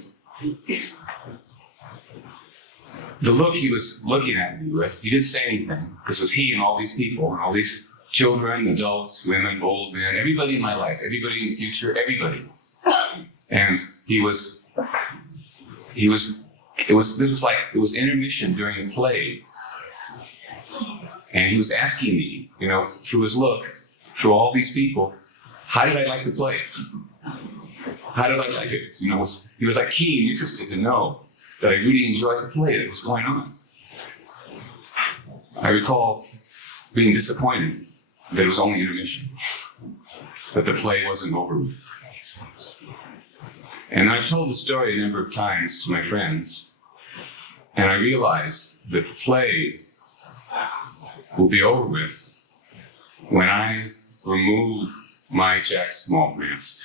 the look he was looking at me with, he didn't say anything, because it was he and all these people, and all these children, adults, women, old men, everybody in my life, everybody in the future, everybody. And it was intermission during a play. And he was asking me, through his look, through all these people, how did I like the play? How did I like it? He was like keen, interested to know that I really enjoyed the play that was going on. I recall being disappointed that it was only intermission, that the play wasn't over with. And I've told the story a number of times to my friends, and I realized that the play will be over with when I remove my Jack Small mask.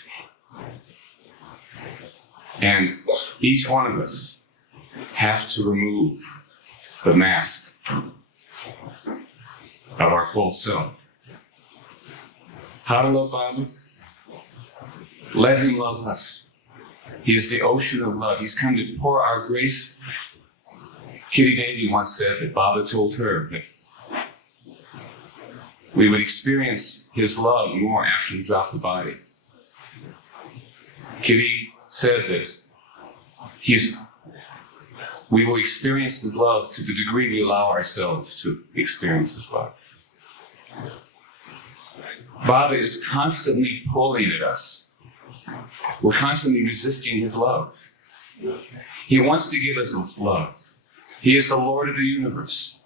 And each one of us have to remove the mask of our full self. How to love Baba? Let him love us. He is the ocean of love. He's come to pour our grace. Kitty Davy once said that Baba told her that we would experience his love more after he dropped the body. Kitty said that we will experience his love to the degree we allow ourselves to experience his love. Baba is constantly pulling at us. We're constantly resisting his love. He wants to give us his love. He is the Lord of the universe.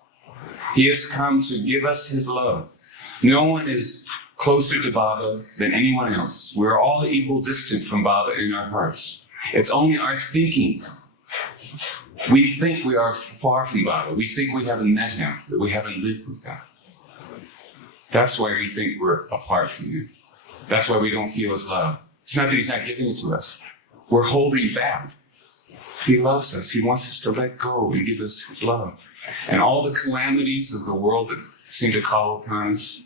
He has come to give us his love. No one is closer to Baba than anyone else. We're all equal distant from Baba in our hearts. It's only our thinking. We think we are far from Baba. We think we haven't met him, that we haven't lived with him. That's why we think we're apart from him. That's why we don't feel his love. It's not that he's not giving it to us. We're holding back. He loves us. He wants us to let go and give us his love. And all the calamities of the world that seem to call upon us,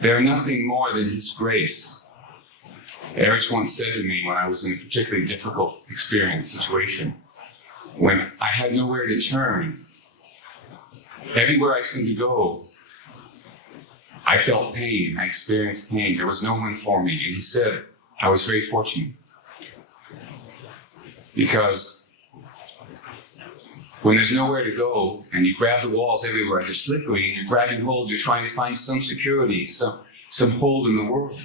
they're nothing more than his grace. Eric once said to me when I was in a particularly difficult situation, when I had nowhere to turn, Everywhere I seemed to go, I felt pain. I experienced pain. There was no one for me. And he said, I was very fortunate. Because when there's nowhere to go, and you grab the walls everywhere, they're slippery, and you're grabbing holds, you're trying to find some security, some hold in the world.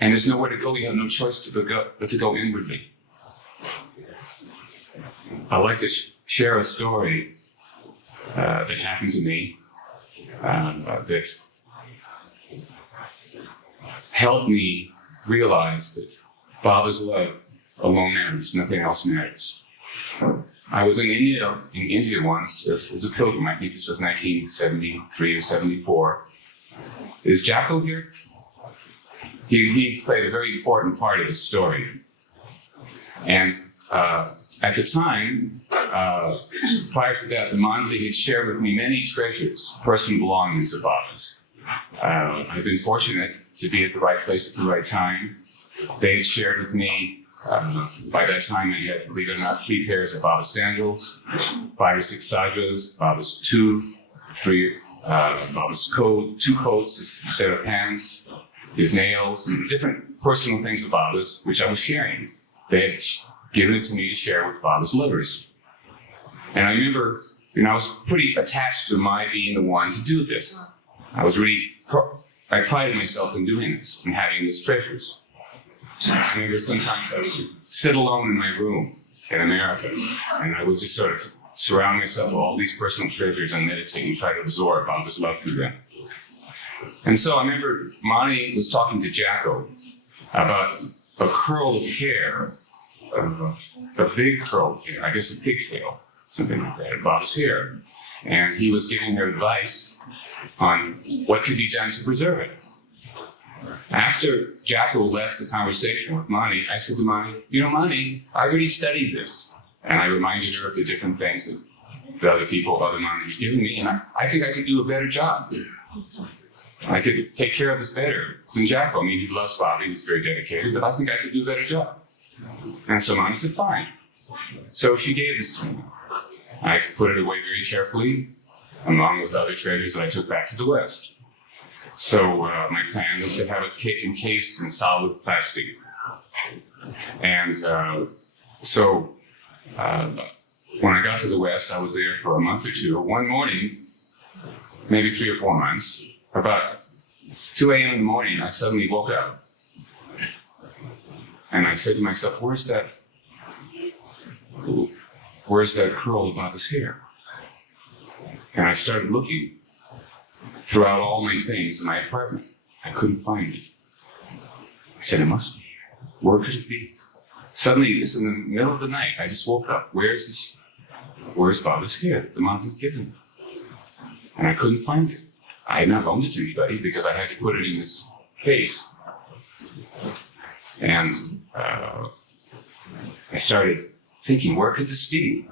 And there's nowhere to go, you have no choice but to go inwardly. I'd like to share a story that happened to me that helped me realize that Baba's love alone matters, nothing else matters. I was in India once as a pilgrim. I think this was 1973 or 74. Is Jacko here? He played a very important part of the story. And at the time, prior to that, the Mandali had shared with me many treasures, personal belongings of Baba's. I've been fortunate to be at the right place at the right time. They had shared with me, by that time I had, believe it or not, 3 pairs of Baba's sandals, 5 or 6 sadras, Baba's tooth, 3 Baba's coat, 2 coats, a set of pants, his nails, and different personal things of Baba's, which I was sharing. They had given it to me to share with Baba's lovers. And I remember, I was pretty attached to my being the one to do this. I prided myself in doing this and having these treasures. I remember sometimes I would sit alone in my room in America, and I would just sort of surround myself with all these personal treasures and meditate and try to absorb Baba's love through them. And so I remember Mani was talking to Jacko about a curl of hair, a big curl of hair, I guess a pigtail, something like that, Baba's hair. And he was giving her advice on what could be done to preserve it. After Jacko left the conversation with Mani, I said to Mani, Mani, I already studied this. And I reminded her of the different things that the other people, other Mani had given me, and I think I could do a better job. I could take care of this better than Jacko. I mean, he loves Baba, he's very dedicated, but I think I could do a better job. And so Mani said, fine. So she gave this to me. I put it away very carefully, along with other treasures that I took back to the West. So my plan was to have it encased in solid plastic. And so when I got to the West, I was there for a month or 2. One morning, maybe 3 or 4 months, about 2 a.m. in the morning, I suddenly woke up. And I said to myself, where's that curl of Baba's hair? And I started looking throughout all my things in my apartment. I couldn't find it. I said, it must be here. Where could it be? Suddenly, just in the middle of the night, I just woke up. Where's Baba's hair that the mom had given me? And I couldn't find it. I had not loaned it to anybody because I had to put it in this case. And I started thinking, where could this be?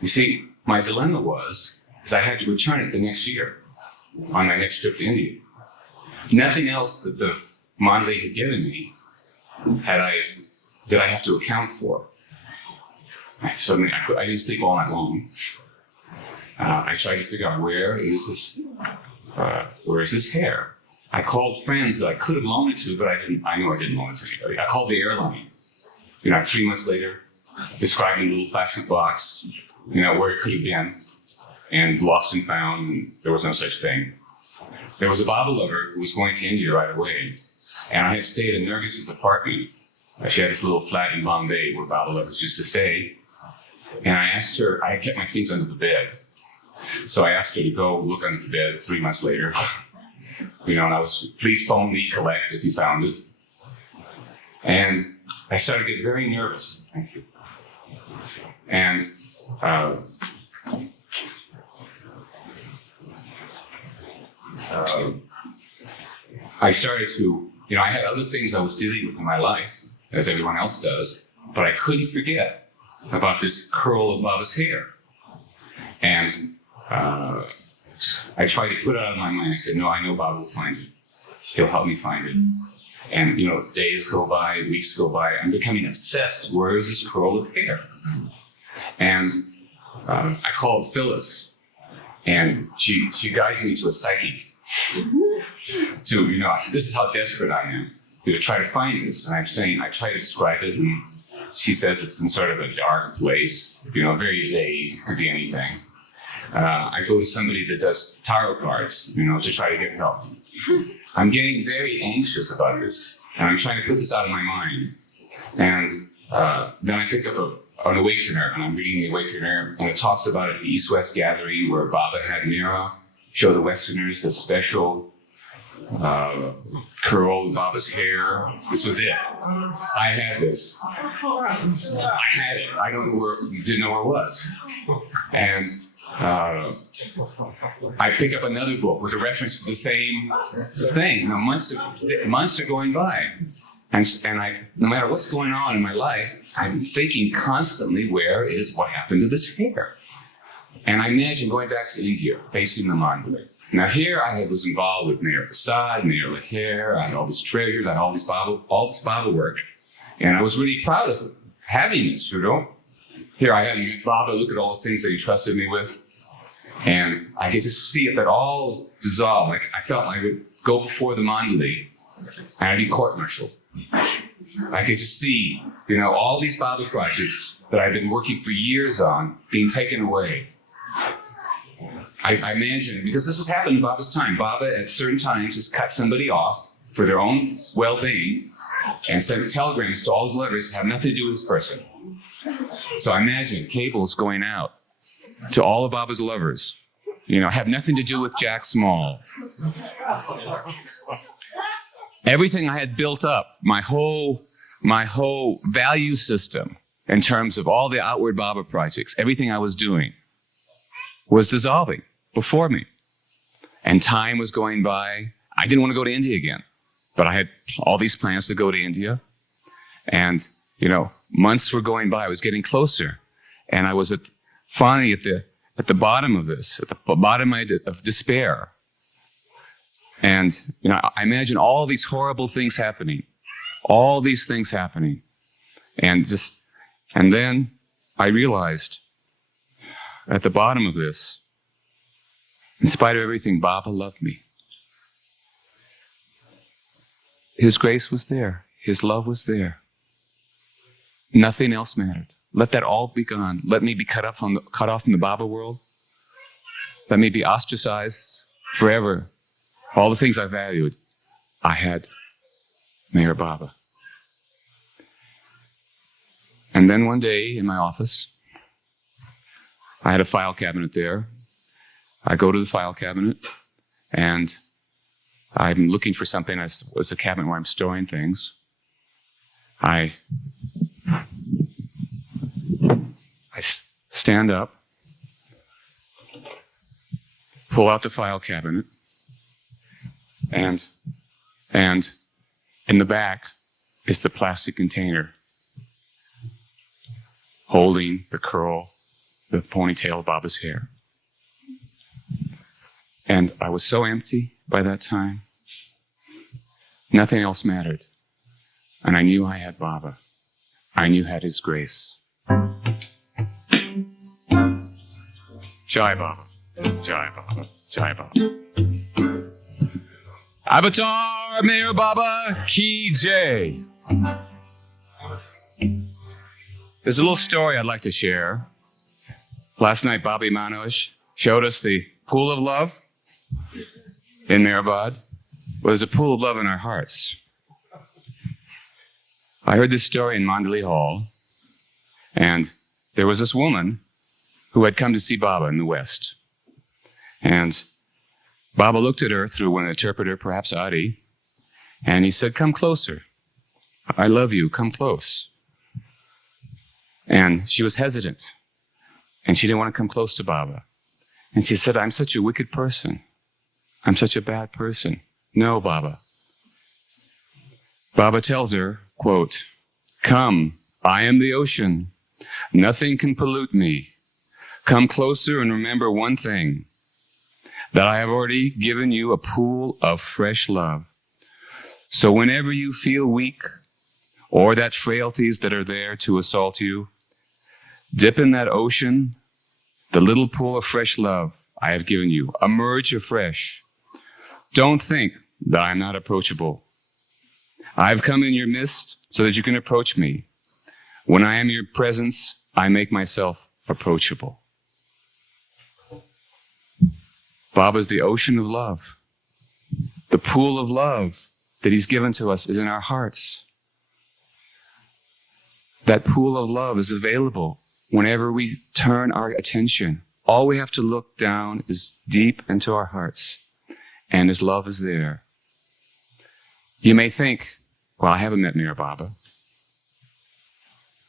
You see, my dilemma was I had to return it the next year on my next trip to India. Nothing else that the Mandali had given me did I have to account for. I didn't sleep all night long. I tried to figure out where is this hair? I called friends that I could have loaned it to, but I knew I didn't loan it to anybody. I called the airline. 3 months later, describing the little plastic box, where it could have been, and lost and found, and there was no such thing. There was a Baba lover who was going to India right away, and I had stayed in Nergis's apartment. She had this little flat in Bombay where Baba lovers used to stay, and I asked her, I had kept my things under the bed, so I asked her to go look under the bed 3 months later, and I was, please phone me, collect if you found it. And I started to get very nervous. Thank you. And I started to, I had other things I was dealing with in my life, as everyone else does, but I couldn't forget about this curl of Baba's hair. And I tried to put it out of my mind. I said, no, I know Baba will find it. He'll help me find it. And, days go by, weeks go by. I'm becoming obsessed. Where is this curl of hair? And I called Phyllis, And she guides me to a psychic. This is how desperate I am to try to find this. And I'm saying, I try to describe it, and she says it's in sort of a dark place, very vague, could be anything. I go to somebody that does tarot cards, to try to get help. I'm getting very anxious about this, and I'm trying to put this out of my mind. And then I pick up an Awakener, and I'm reading the Awakener, and it talks about at the East-West gathering where Baba had Meera show the Westerners the special curl in Baba's hair. This was it. I had this. I had it. I didn't know where it was. And I pick up another book with a reference to the same thing. Months are going by. And no matter what's going on in my life, I'm thinking constantly, what happened to this hair? And I imagine going back to India, facing the Mandali. Now here I was involved with Meher Prasad, Meher Laher, I had all these treasures, I had all this Baba work. And I was really proud of having this, Here I had Baba, look at all the things that he trusted me with. And I get to see it, that all dissolve. Like I felt I would go before the Mandali and I'd be court-martialed. I could just see, all these Baba projects that I've been working for years on being taken away. I imagine, because this has happened in Baba's time. Baba at certain times has cut somebody off for their own well-being and sent telegrams to all his lovers to have nothing to do with this person. So I imagine cables going out to all of Baba's lovers, have nothing to do with Jack Small. Everything I had built up, my whole value system in terms of all the outward Baba projects, everything I was doing was dissolving before me. And time was going by. I didn't want to go to India again, but I had all these plans to go to India. And, months were going by. I was getting closer. And I was finally at the bottom of this, at the bottom of despair. And, I imagine all these horrible things happening, and then I realized at the bottom of this, in spite of everything, Baba loved me. His grace was there. His love was there. Nothing else mattered. Let that all be gone. Let me be cut off from the Baba world. Let me be ostracized forever. All the things I valued, I had Meher Baba. And then one day in my office, I had a file cabinet there. I go to the file cabinet, and I'm looking for something. It's a cabinet where I'm storing things. I stand up, pull out the file cabinet, and in the back is the plastic container holding the ponytail of Baba's hair. And I was so empty by that time. Nothing else mattered. And I knew I had Baba. I knew I had his grace. Jai Baba. Jai Baba. Jai Baba. Avatar Meher Baba Ki Jai. There's a little story I'd like to share. Last night, Bobby Manoj showed us the pool of love in Meherabad. Well, there's a pool of love in our hearts. I heard this story in Mandali Hall, and there was this woman who had come to see Baba in the West. And Baba looked at her through an interpreter, perhaps Adi, and he said, "Come closer. I love you. Come close." And she was hesitant, and she didn't want to come close to Baba. And she said, "I'm such a wicked person. I'm such a bad person." "No, Baba." Baba tells her, quote, "Come, I am the ocean. Nothing can pollute me. Come closer and remember one thing, that I have already given you a pool of fresh love. So whenever you feel weak, or that frailties that are there to assault you, dip in that ocean, the little pool of fresh love I have given you. Emerge afresh. Don't think that I am not approachable. I have come in your midst so that you can approach me. When I am in your presence, I make myself approachable. Baba is the ocean of love. The pool of love that he's given to us is in our hearts. That pool of love is available whenever we turn our attention. All we have to look down is deep into our hearts, and his love is there. You may think, well, I haven't met Meher Baba.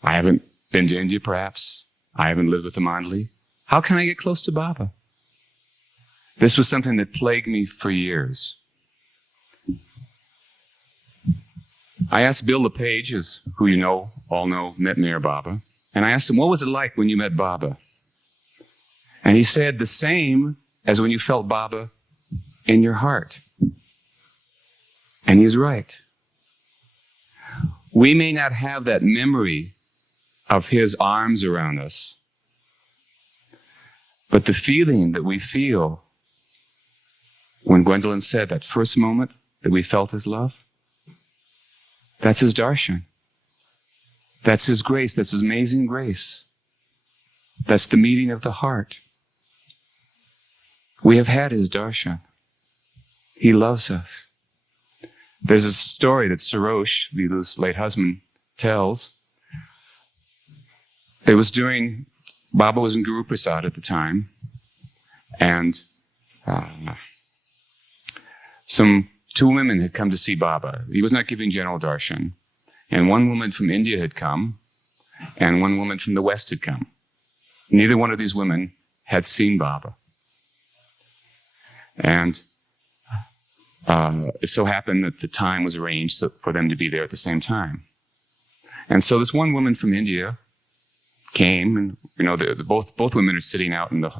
I haven't been to India, perhaps. I haven't lived with the Mandali. How can I get close to Baba? This was something that plagued me for years. I asked Bill LePage, who you know, all know, met Meher Baba, and I asked him, what was it like when you met Baba? And he said, the same as when you felt Baba in your heart. And he's right. We may not have that memory of his arms around us, but the feeling that we feel when Gwendolyn said that first moment that we felt his love, that's his darshan. That's his grace. That's his amazing grace. That's the meeting of the heart. We have had his darshan. He loves us. There's a story that Sarosh, Lilu's late husband, tells. It was during, Baba was in Guru Prasad at the time, and two women had come to see Baba. He was not giving general darshan. And one woman from India had come, and one woman from the West had come. Neither one of these women had seen Baba. And it so happened that the time was arranged for them to be there at the same time. And so this one woman from India came, and you know, both women are sitting out in the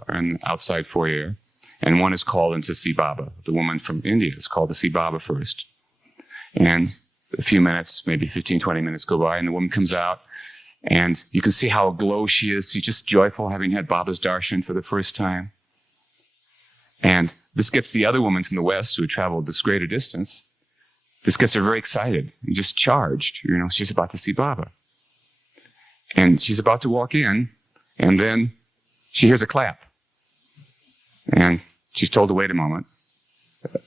outside foyer, and one is called in to see Baba. The woman from India is called to see Baba first. And a few minutes, maybe 15, 20 minutes go by, and the woman comes out, and you can see how aglow she is. She's just joyful, having had Baba's darshan for the first time. And this gets the other woman from the West, who had traveled this greater distance, this gets her very excited and just charged. You know, she's about to see Baba. And she's about to walk in, and then she hears a clap. And she's told to wait a moment.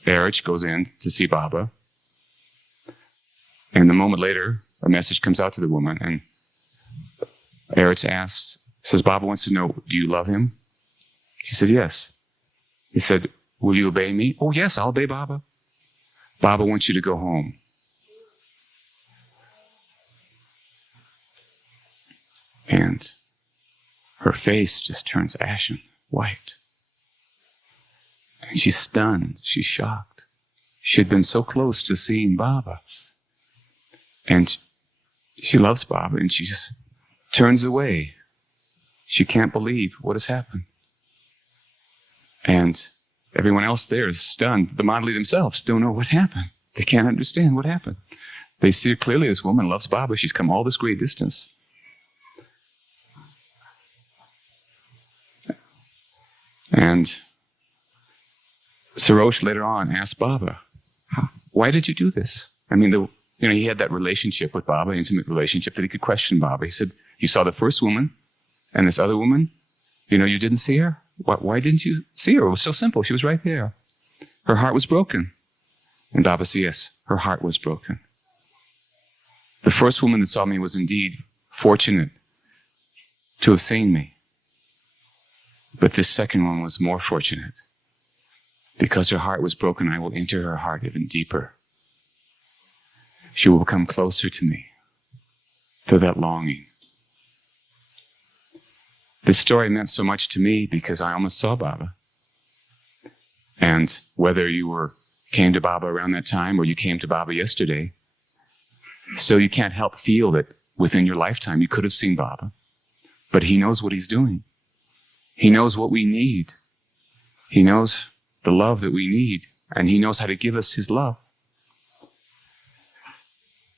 Erich goes in to see Baba. And a moment later, a message comes out to the woman, and Erich says, Baba wants to know, do you love him? She said, yes. He said, will you obey me? Oh, yes, I'll obey Baba. Baba wants you to go home. And her face just turns ashen white. And she's stunned. She's shocked. She had been so close to seeing Baba. And she loves Baba, and she just turns away. She can't believe what has happened. And everyone else there is stunned. The Mandali themselves don't know what happened. They can't understand what happened. They see clearly this woman loves Baba. She's come all this great distance. And Sarosh later on asked Baba, why did you do this? I mean, he had that relationship with Baba, intimate relationship, that he could question Baba. He said, you saw the first woman, and this other woman, you didn't see her? Why didn't you see her? It was so simple. She was right there. Her heart was broken. And Baba said, yes, her heart was broken. The first woman that saw me was indeed fortunate to have seen me. But this second one was more fortunate. Because her heart was broken, I will enter her heart even deeper. She will come closer to me, to that longing. This story meant so much to me because I almost saw Baba. And whether you came to Baba around that time or you came to Baba yesterday, so you can't help feel that within your lifetime you could have seen Baba. But he knows what he's doing. He knows what we need. He knows the love that we need, and he knows how to give us his love.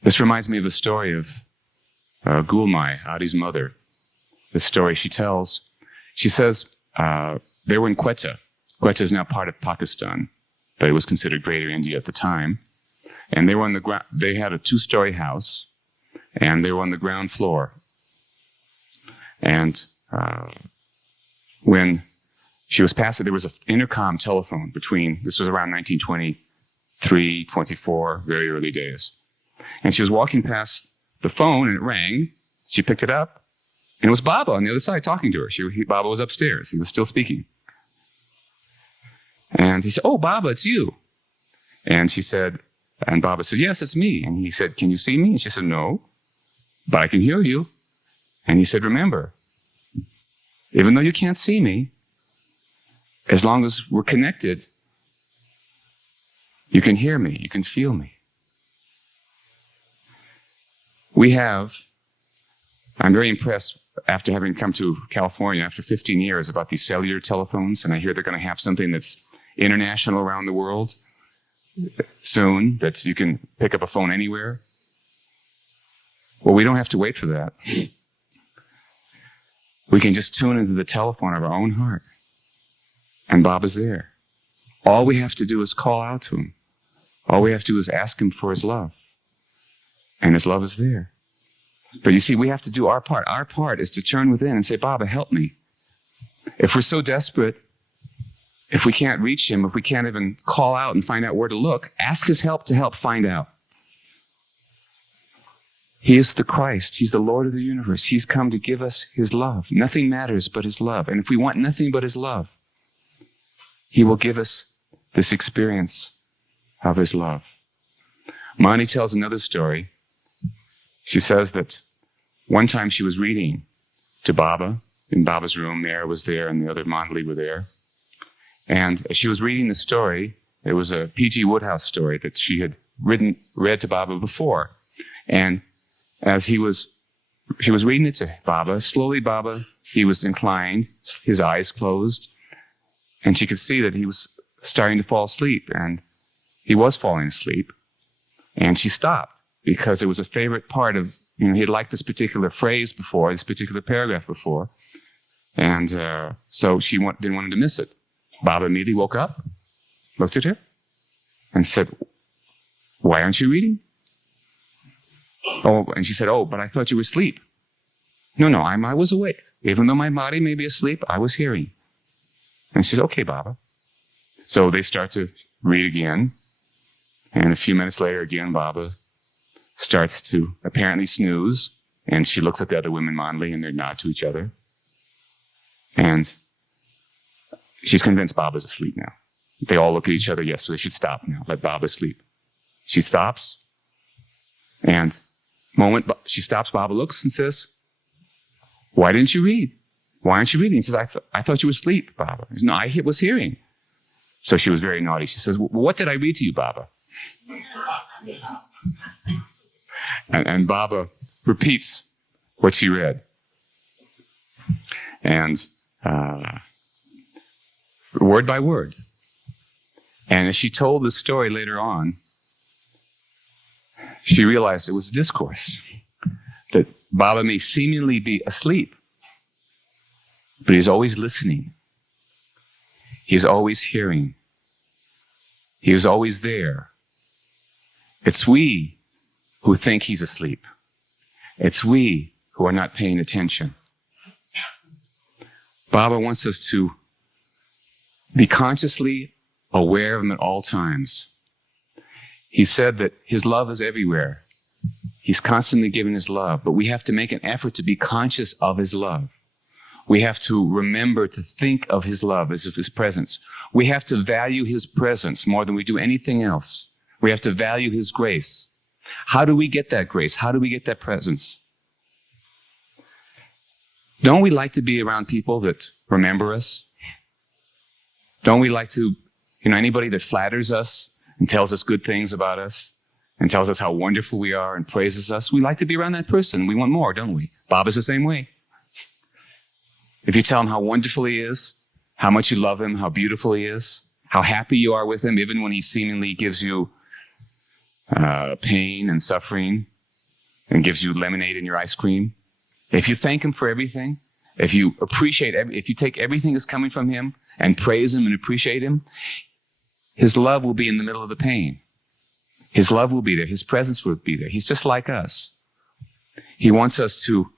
This reminds me of a story of Gulmai, Adi's mother. The story she tells, she says, they were in Quetta, Quetta is now part of Pakistan, but it was considered Greater India at the time. And they were on the ground. They had a 2-story house, and they were on the ground floor. And when she was passing, there was an intercom telephone between. This was around 1923, 24, very early days. And she was walking past the phone, and it rang. She picked it up, and it was Baba on the other side talking to her. Baba was upstairs. He was still speaking. And he said, "Oh, Baba, it's you." And she said, and Baba said, "Yes, it's me." And he said, "Can you see me?" And she said, "No, but I can hear you." And he said, "Remember, even though you can't see me, as long as we're connected, you can hear me, you can feel me." I'm very impressed after having come to California after 15 years about these cellular telephones, and I hear they're going to have something that's international around the world soon, that you can pick up a phone anywhere. Well, we don't have to wait for that. We can just tune into the telephone of our own heart, and Baba's there. All we have to do is call out to him. All we have to do is ask him for his love, and his love is there. But you see, we have to do our part. Our part is to turn within and say, "Baba, help me." If we're so desperate, if we can't reach him, if we can't even call out and find out where to look, ask his help to help find out. He is the Christ. He's the Lord of the universe. He's come to give us his love. Nothing matters but his love. And if we want nothing but his love, he will give us this experience of his love. Mani tells another story. She says that one time she was reading to Baba in Baba's room. Meher was there and the other Mandali were there. And as she was reading the story, it was a P.G. Wodehouse story that she had read to Baba before. And as she was reading it to Baba, slowly Baba, he was inclined, his eyes closed, and she could see that he was starting to fall asleep, and he was falling asleep. And she stopped, because it was a favorite part of, he had liked this particular phrase before, this particular paragraph before, and so she didn't want him to miss it. Baba immediately woke up, looked at her, and said, "Why aren't you reading?" Oh, and she said, "Oh, but I thought you were asleep." No, I was awake. Even though my body may be asleep, I was hearing. And she said, "Okay, Baba." So they start to read again, and a few minutes later again, Baba starts to apparently snooze, and she looks at the other women, Mandali, and they nod to each other. And she's convinced Baba's asleep now. They all look at each other, yes, so they should stop now, let Baba sleep. She stops, and she stops, Baba looks and says, "Why didn't you read? Why aren't you reading?" He says, I thought you were asleep, Baba." He says, "No, I was hearing." So she was very naughty. She says, "Well, what did I read to you, Baba?" And Baba repeats what she read. And word by word. And as she told the story later on, she realized it was discourse. That Baba may seemingly be asleep, but he's always listening. He's always hearing. He is always there. It's we who think he's asleep. It's we who are not paying attention. Baba wants us to be consciously aware of him at all times. He said that his love is everywhere. He's constantly giving his love, but we have to make an effort to be conscious of his love. We have to remember to think of his love as of his presence. We have to value his presence more than we do anything else. We have to value his grace. How do we get that grace? How do we get that presence? Don't we like to be around people that remember us? Don't we like to, anybody that flatters us and tells us good things about us and tells us how wonderful we are and praises us? We like to be around that person. We want more, don't we? Baba's the same way. If you tell him how wonderful he is, how much you love him, how beautiful he is, how happy you are with him, even when he seemingly gives you pain and suffering and gives you lemonade in your ice cream, if you thank him for everything if you take everything that's coming from him and praise him and appreciate him, his love will be in the middle of the pain. His love will be there. His presence will be there. He's just like us. He wants us to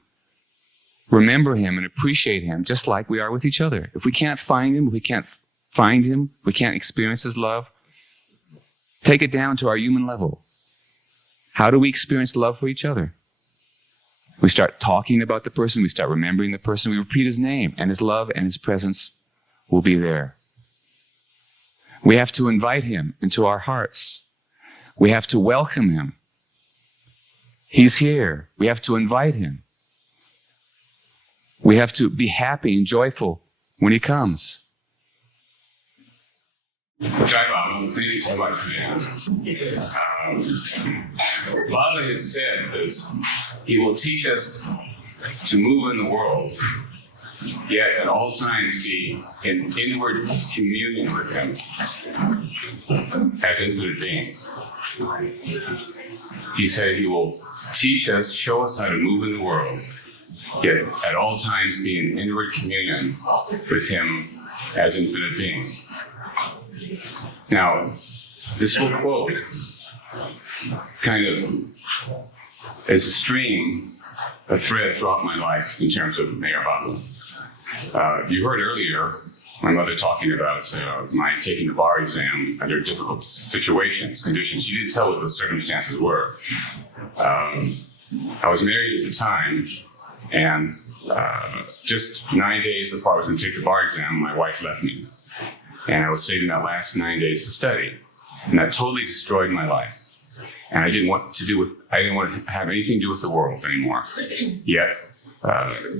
remember him and appreciate him just like we are with each other. If we can't find him, we can't experience his love, take it down to our human level. How do we experience love for each other? We start talking about the person, we start remembering the person, we repeat his name, and his love and his presence will be there. We have to invite him into our hearts. We have to welcome him. He's here. We have to invite him. We have to be happy and joyful when he comes. Jai Baba, thank you so much for that. Baba has said that he will teach us to move in the world, yet at all times be in inward communion with him as infinite being. He said he will teach us, show us how to move in the world, yet at all times be in inward communion with him as infinite being. Now, this whole quote kind of is a stream, a thread throughout my life in terms of Meher Baba. You heard earlier my mother talking about my taking the bar exam under difficult situations, conditions. She didn't tell what those circumstances were. I was married at the time, and just 9 days before I was going to take the bar exam, my wife left me. And I was saving that last 9 days to study. And that totally destroyed my life. And I didn't want to have anything to do with the world anymore. Yet,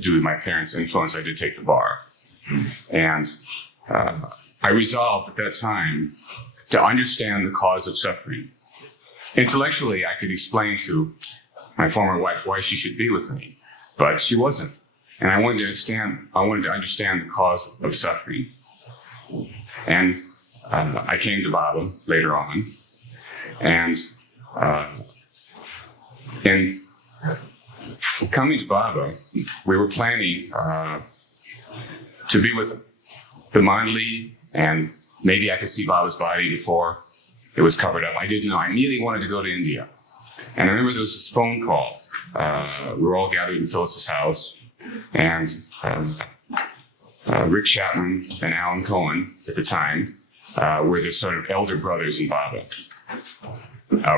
due to my parents' influence, I did take the bar. And I resolved at that time to understand the cause of suffering. Intellectually, I could explain to my former wife why she should be with me, but she wasn't. And I wanted to understand the cause of suffering. And I came to Baba later on, and in coming to Baba, we were planning to be with the Mandali, and maybe I could see Baba's body before it was covered up. I didn't know. I immediately wanted to go to India. And I remember there was this phone call. We were all gathered in Phyllis's house, and Rick Chapman and Alan Cohen at the time were the sort of elder brothers in Baba.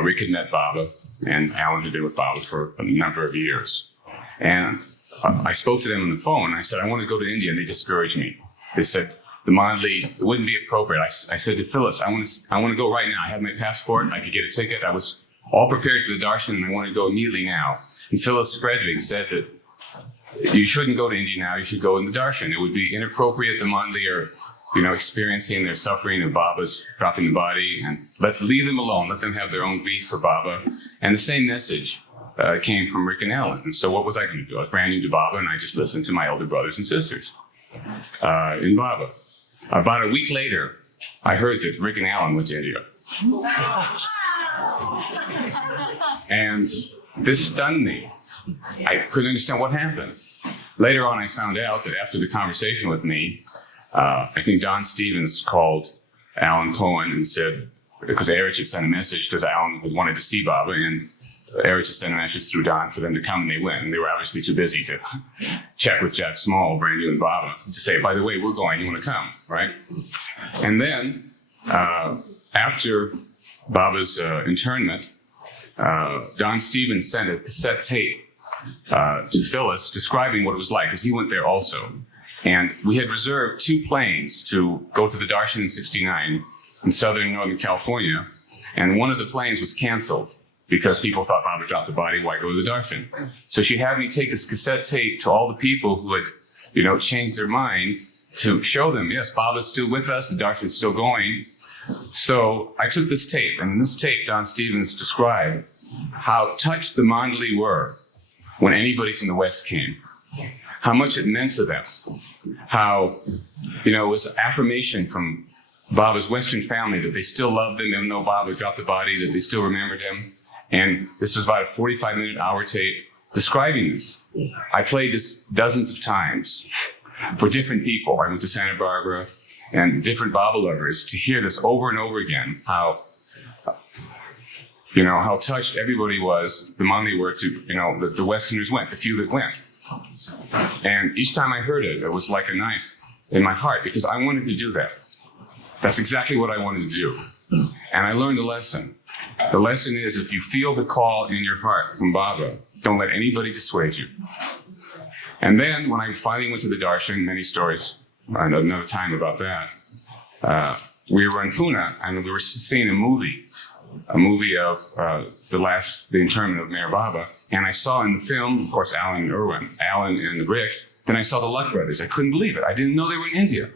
Rick had met Baba, and Alan had been with Baba for a number of years. And I spoke to them on the phone. I said, I want to go to India, and they discouraged me. They said, the Mandali, it wouldn't be appropriate. I said to Phyllis, I want to go right now. I have my passport. I could get a ticket. I was all prepared for the darshan, and I want to go immediately now. And Phyllis Frederick said that you shouldn't go to India now. You should go in the darshan. It would be inappropriate. The Mandali are, experiencing their suffering of Baba's dropping the body, and leave them alone. Let them have their own grief for Baba. And the same message came from Rick and Alan. And so what was I going to do? I was brand new to Baba, and I just listened to my elder brothers and sisters in Baba. About a week later, I heard that Rick and Alan went to India. And this stunned me. I couldn't understand what happened. Later on, I found out that after the conversation with me, I think Don Stevens called Alan Cohen and said, because Erich had sent a message, because Alan wanted to see Baba, and Erich had sent a message through Don for them to come, and they went. And they were obviously too busy to check with Jack Small, brand new in Baba, to say, by the way, we're going, you want to come, right? And then, after Baba's internment, Don Stevens sent a cassette tape to Phyllis describing what it was like, because he went there also. And we had reserved 2 planes to go to the darshan in '69 in southern and northern California, and one of the planes was canceled because people thought Baba dropped the body, why go to the darshan? So she had me take this cassette tape to all the people who had, changed their mind, to show them, yes, Baba's still with us, the darshan's still going. So I took this tape, and in this tape, Don Stevens described how touched the Mandali were when anybody from the West came, how much it meant to them, how, it was affirmation from Baba's Western family that they still loved him, even though Baba dropped the body, that they still remembered him. And this was about a 45-minute hour tape, describing this. I played this dozens of times for different people. I went to Santa Barbara and different Baba lovers to hear this over and over again, how touched everybody was, the Mandali were to, the Westerners went, the few that went. And each time I heard it, it was like a knife in my heart because I wanted to do that. That's exactly what I wanted to do. And I learned a lesson. The lesson is if you feel the call in your heart from Baba, don't let anybody dissuade you. And then when I finally went to the darshan, many stories, another time about that, we were in Pune and we were seeing a movie of the interment of Meher Baba. And I saw in the film, of course, Alan and Rick. Then I saw the Luck brothers. I couldn't believe it. I didn't know they were in India.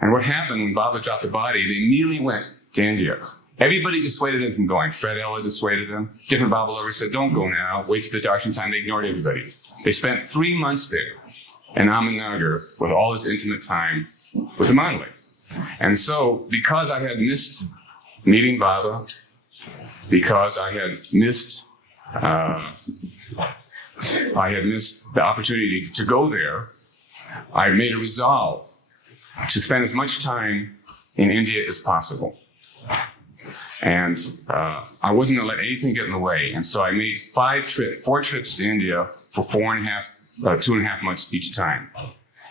And what happened when Baba dropped the body, they immediately went to India. Everybody dissuaded them from going. Fred Ella dissuaded them. Different Baba lovers said, don't go now. Wait till the darshan time. They ignored everybody. They spent 3 months there in Ahmednagar with all this intimate time with the Mandali. And so, because I had missed meeting Baba, because I had missed the opportunity to go there, I made a resolve to spend as much time in India as possible. And I wasn't going to let anything get in the way. And so I made 4 trips to India for 2.5 months each time.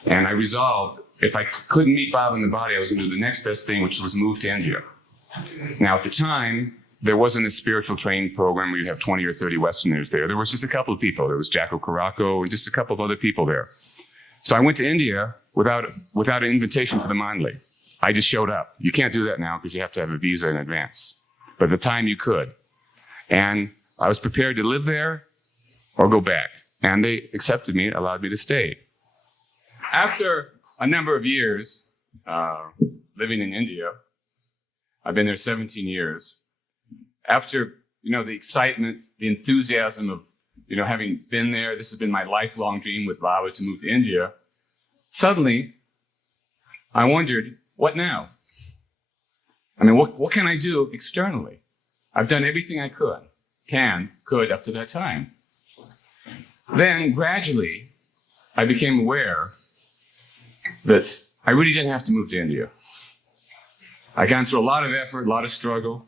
And I resolved, if I couldn't meet Baba in the body, I was going to do the next best thing, which was move to India. Now, at the time, there wasn't a spiritual training program where you have 20 or 30 Westerners there. There was just a couple of people. There was Jacko Caracco and just a couple of other people there. So I went to India without an invitation for the Mandali. I just showed up. You can't do that now because you have to have a visa in advance. But at the time you could. And I was prepared to live there or go back. And they accepted me, allowed me to stay. After a number of years living in India, I've been there 17 years. After, the excitement, the enthusiasm of, having been there, this has been my lifelong dream with Baba to move to India. Suddenly, I wondered, what now? I mean, what can I do externally? I've done everything I could up to that time. Then, gradually, I became aware that I really didn't have to move to India. I'd gone through a lot of effort, a lot of struggle.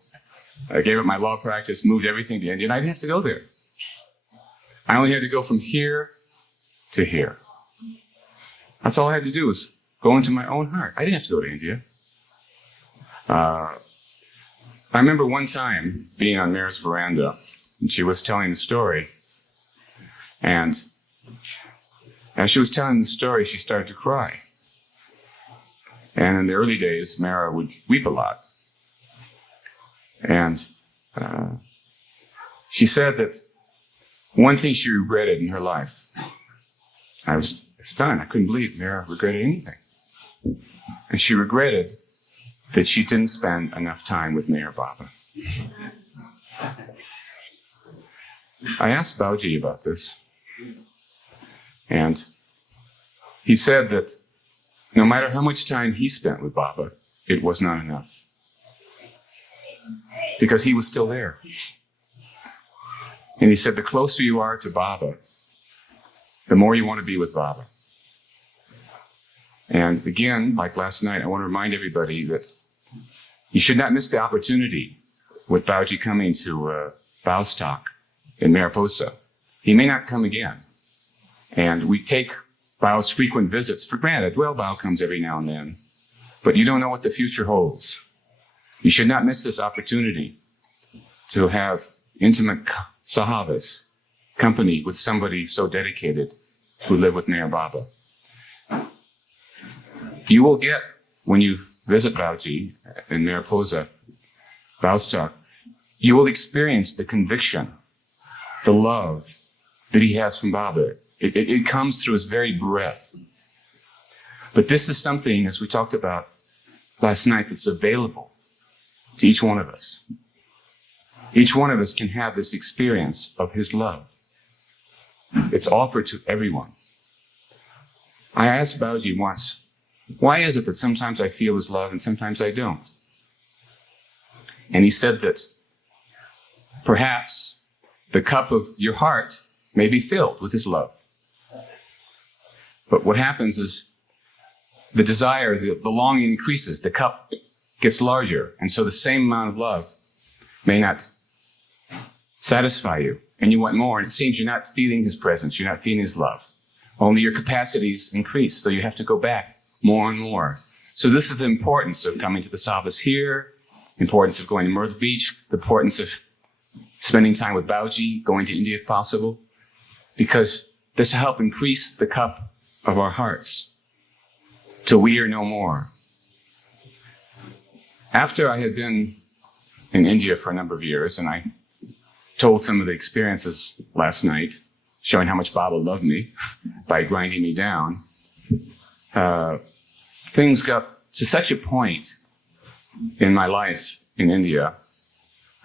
I gave up my law practice, moved everything to India, and I didn't have to go there. I only had to go from here to here. That's all I had to do was go into my own heart. I didn't have to go to India. I remember one time being on Meher's veranda, and she was telling the story. And as she was telling the story, she started to cry. And in the early days, Meher would weep a lot. And she said that one thing she regretted in her life, I was stunned. I couldn't believe Meher regretted anything. And she regretted that she didn't spend enough time with Meher Baba. I asked Bauji about this. And he said that no matter how much time he spent with Baba, it was not enough. Because he was still there. And he said, the closer you are to Baba, the more you want to be with Baba. And again, like last night, I want to remind everybody that you should not miss the opportunity with Bauji coming to Baustock in Mariposa. He may not come again. And we take Bao's frequent visits for granted. Well, Bao comes every now and then. But you don't know what the future holds. You should not miss this opportunity to have intimate Sahavas, company with somebody so dedicated who live with Meher Baba. You will get, when you visit Bauji in Mariposa, Baustock, you will experience the conviction, the love that he has from Baba. It comes through his very breath. But this is something, as we talked about last night, that's available to each one of us. Each one of us can have this experience of his love. It's offered to everyone. I asked Bauji once, why is it that sometimes I feel his love and sometimes I don't? And he said that perhaps the cup of your heart may be filled with his love. But what happens is the desire, the longing increases, the cup gets larger, and so the same amount of love may not satisfy you, and you want more, and it seems you're not feeling his presence, you're not feeling his love. Only your capacities increase, so you have to go back more and more. So this is the importance of coming to the Sahavas here, the importance of going to Myrtle Beach, the importance of spending time with Bauji, going to India if possible, because this will help increase the cup of our hearts till we are no more. After I had been in India for a number of years, and I told some of the experiences last night, showing how much Baba loved me by grinding me down, things got to such a point in my life in India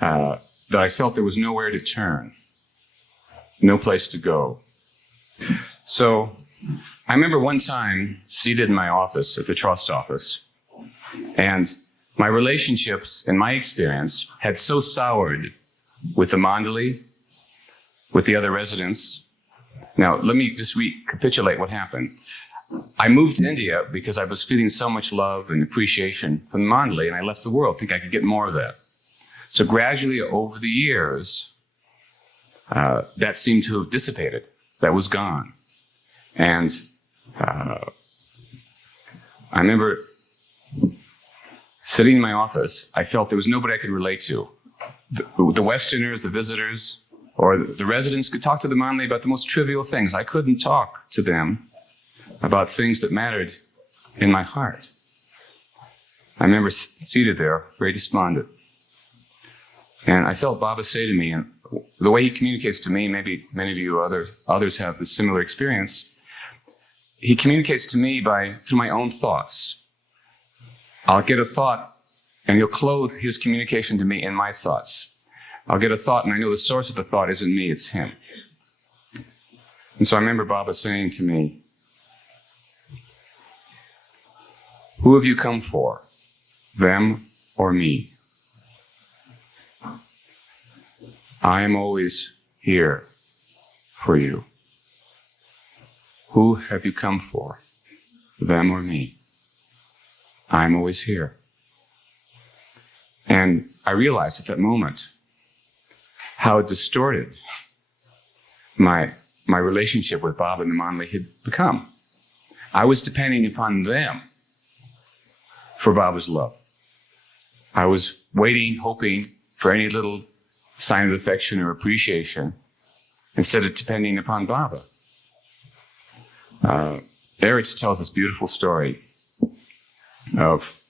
that I felt there was nowhere to turn, no place to go. So I remember one time seated in my office at the trust office, and my relationships and my experience had so soured with the Mandali, with the other residents. Now, let me just recapitulate what happened. I moved to India because I was feeling so much love and appreciation from the Mandali, and I left the world, think I could get more of that. So gradually over the years, that seemed to have dissipated. That was gone. And I remember sitting in my office, I felt there was nobody I could relate to. The Westerners, the visitors, or the residents could talk to the Mandali about the most trivial things. I couldn't talk to them about things that mattered in my heart. I remember seated there, very despondent. And I felt Baba say to me, and the way he communicates to me, maybe many of you others have a similar experience, he communicates to me through my own thoughts. I'll get a thought, and he'll clothe his communication to me in my thoughts. I'll get a thought, and I know the source of the thought isn't me, it's him. And so I remember Baba saying to me, "Who have you come for, them or me? I am always here for you. Who have you come for, them or me? I am always here." And I realized at that moment how distorted my relationship with Baba and the Mandali had become. I was depending upon them for Baba's love. I was waiting, hoping for any little sign of affection or appreciation instead of depending upon Baba. Eretz tells this beautiful story of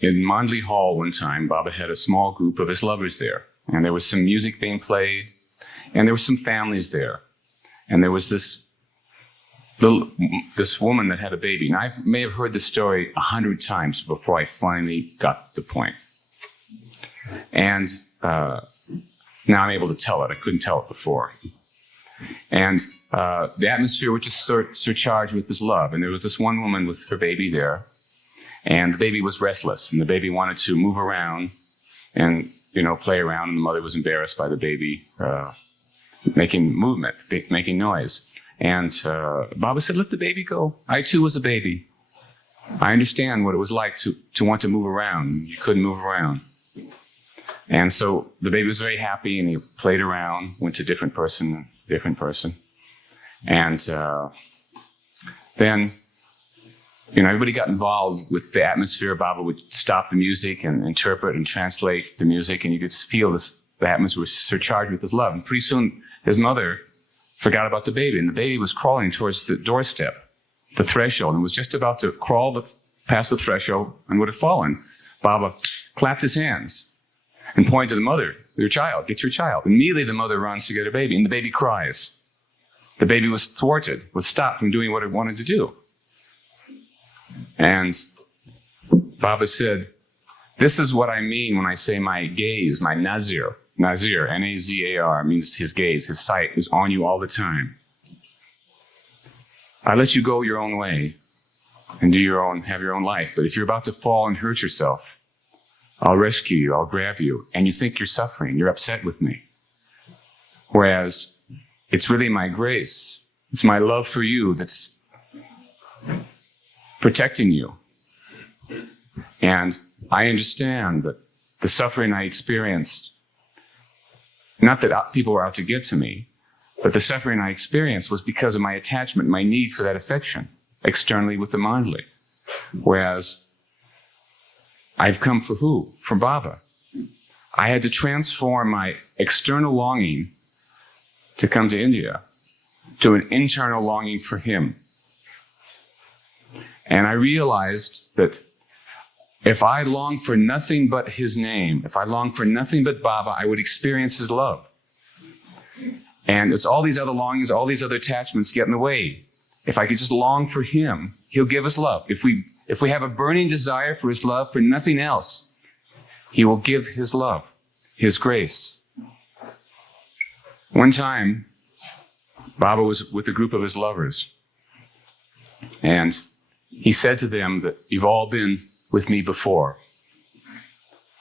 in Mandali Hall one time, Baba had a small group of his lovers there, and there was some music being played, and there were some families there, and there was this woman that had a baby. And I may have heard this story 100 times before I finally got the point. And now I'm able to tell it. I couldn't tell it before. And the atmosphere was just surcharged with this love. And there was this one woman with her baby there, and the baby was restless, and the baby wanted to move around and, play around, and the mother was embarrassed by the baby making movement, making noise. And Baba said, "Let the baby go. I too was a baby. I understand what it was like to want to move around. You couldn't move around." And so the baby was very happy, and he played around, went to different person. And then, everybody got involved with the atmosphere. Baba would stop the music and interpret and translate the music, and you could feel the atmosphere was surcharged with his love. And pretty soon, his mother forgot about the baby, and the baby was crawling towards the doorstep, the threshold, and was just about to crawl past the threshold and would have fallen. Baba clapped his hands and pointed to the mother, "Your child, get your child." Immediately the mother runs to get her baby, and the baby cries. The baby was thwarted, was stopped from doing what it wanted to do. And Baba said, "This is what I mean when I say my gaze, my nazir." Nazir, N-A-Z-A-R, means his gaze, his sight is on you all the time. I let you go your own way and have your own life. But if you're about to fall and hurt yourself, I'll rescue you, I'll grab you, and you think you're suffering, you're upset with me. Whereas it's really my grace. It's my love for you that's protecting you. And I understand that the suffering I experienced, not that people were out to get to me, but the suffering I experienced was because of my attachment, my need for that affection externally with the Mandali. Whereas I've come for who? For Baba. I had to transform my external longing to come to India to an internal longing for him. And I realized that if I longed for nothing but his name, if I longed for nothing but Baba, I would experience his love. And it's all these other longings, all these other attachments get in the way. If I could just long for him, he'll give us love. If we have a burning desire for his love, for nothing else, he will give his love, his grace. One time, Baba was with a group of his lovers, and he said to them that you've all been with me before.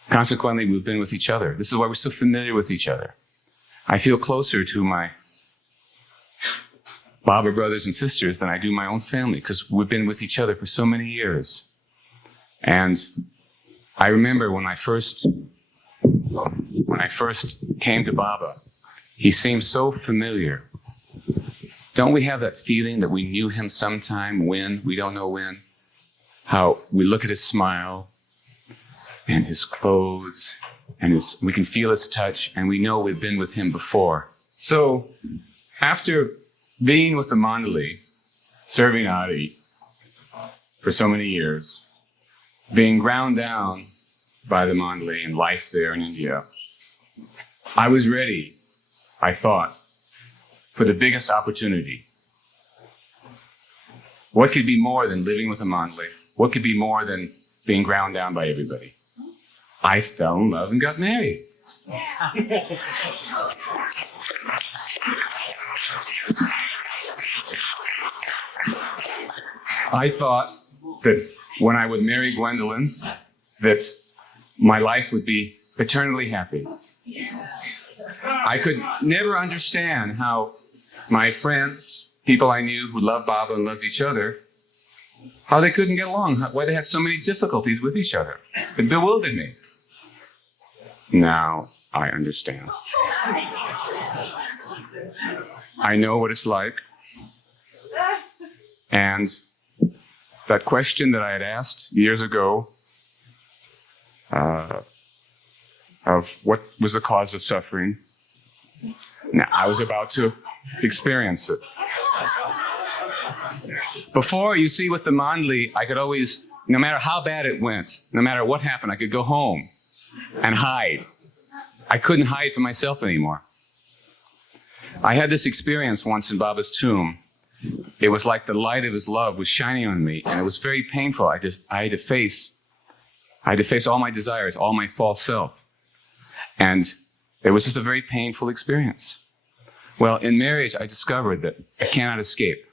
Consequently, we've been with each other. This is why we're so familiar with each other. I feel closer to my Baba brothers and sisters than I do my own family, because we've been with each other for so many years. And I remember when I first came to Baba, he seemed so familiar. Don't we have that feeling that we knew him sometime, when, we don't know when? How we look at his smile and his clothes, and we can feel his touch, and we know we've been with him before. So after being with the Mandali, serving Adi for so many years, being ground down by the Mandali and life there in India, I was ready, I thought, for the biggest opportunity. What could be more than living with a Mandali? What could be more than being ground down by everybody? I fell in love and got married. I thought that when I would marry Gwendolyn, that my life would be eternally happy. I could never understand how my friends, people I knew who loved Baba and loved each other, how they couldn't get along, why they had so many difficulties with each other. It bewildered me. Now I understand. I know what it's like. And that question that I had asked years ago, of what was the cause of suffering, now I was about to experience it. Before, you see, with the Mandali, I could always, no matter how bad it went, no matter what happened, I could go home and hide. I couldn't hide from myself anymore. I had this experience once in Baba's tomb. It was like the light of his love was shining on me, and it was very painful. I had to face all my desires, all my false self. And it was just a very painful experience. Well, in marriage, I discovered that I cannot escape.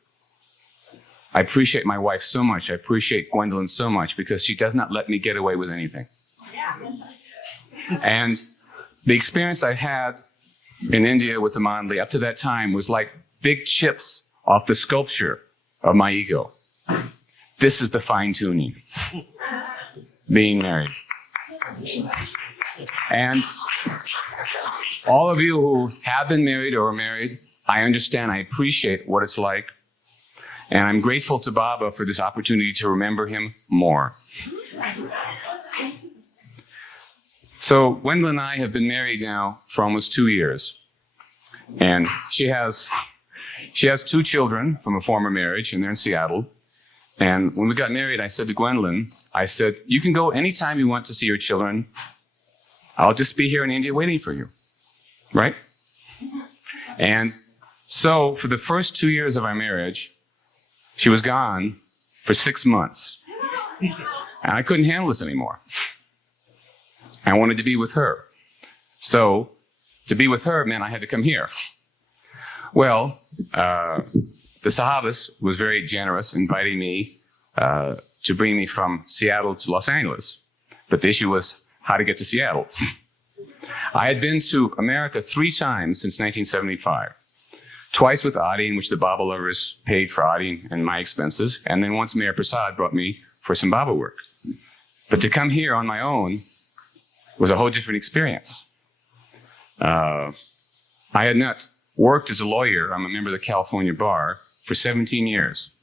I appreciate my wife so much. I appreciate Gwendolyn so much because she does not let me get away with anything. And the experience I had in India with the Mandali up to that time was like big chips off the sculpture of my ego. This is the fine-tuning. Being married. And all of you who have been married or are married, I understand, I appreciate what it's like. And I'm grateful to Baba for this opportunity to remember him more. So Gwendolyn and I have been married now for almost 2 years. And she has 2 children from a former marriage, and they're in Seattle. And when we got married, I said to Gwendolyn, I said, you can go anytime you want to see your children. I'll just be here in India waiting for you. Right? And so for the first 2 years of our marriage, she was gone for 6 months. And I couldn't handle this anymore. I wanted to be with her. So to be with her meant I had to come here. Well, the Sahavas was very generous, inviting me to bring me from Seattle to Los Angeles. But the issue was how to get to Seattle. I had been to America 3 times since 1975. twice with Adi, in which the Baba lovers paid for Adi and my expenses, and then once Meher Prasad brought me for some Baba work. But to come here on my own was a whole different experience. I had not worked as a lawyer. I'm a member of the California Bar for 17 years.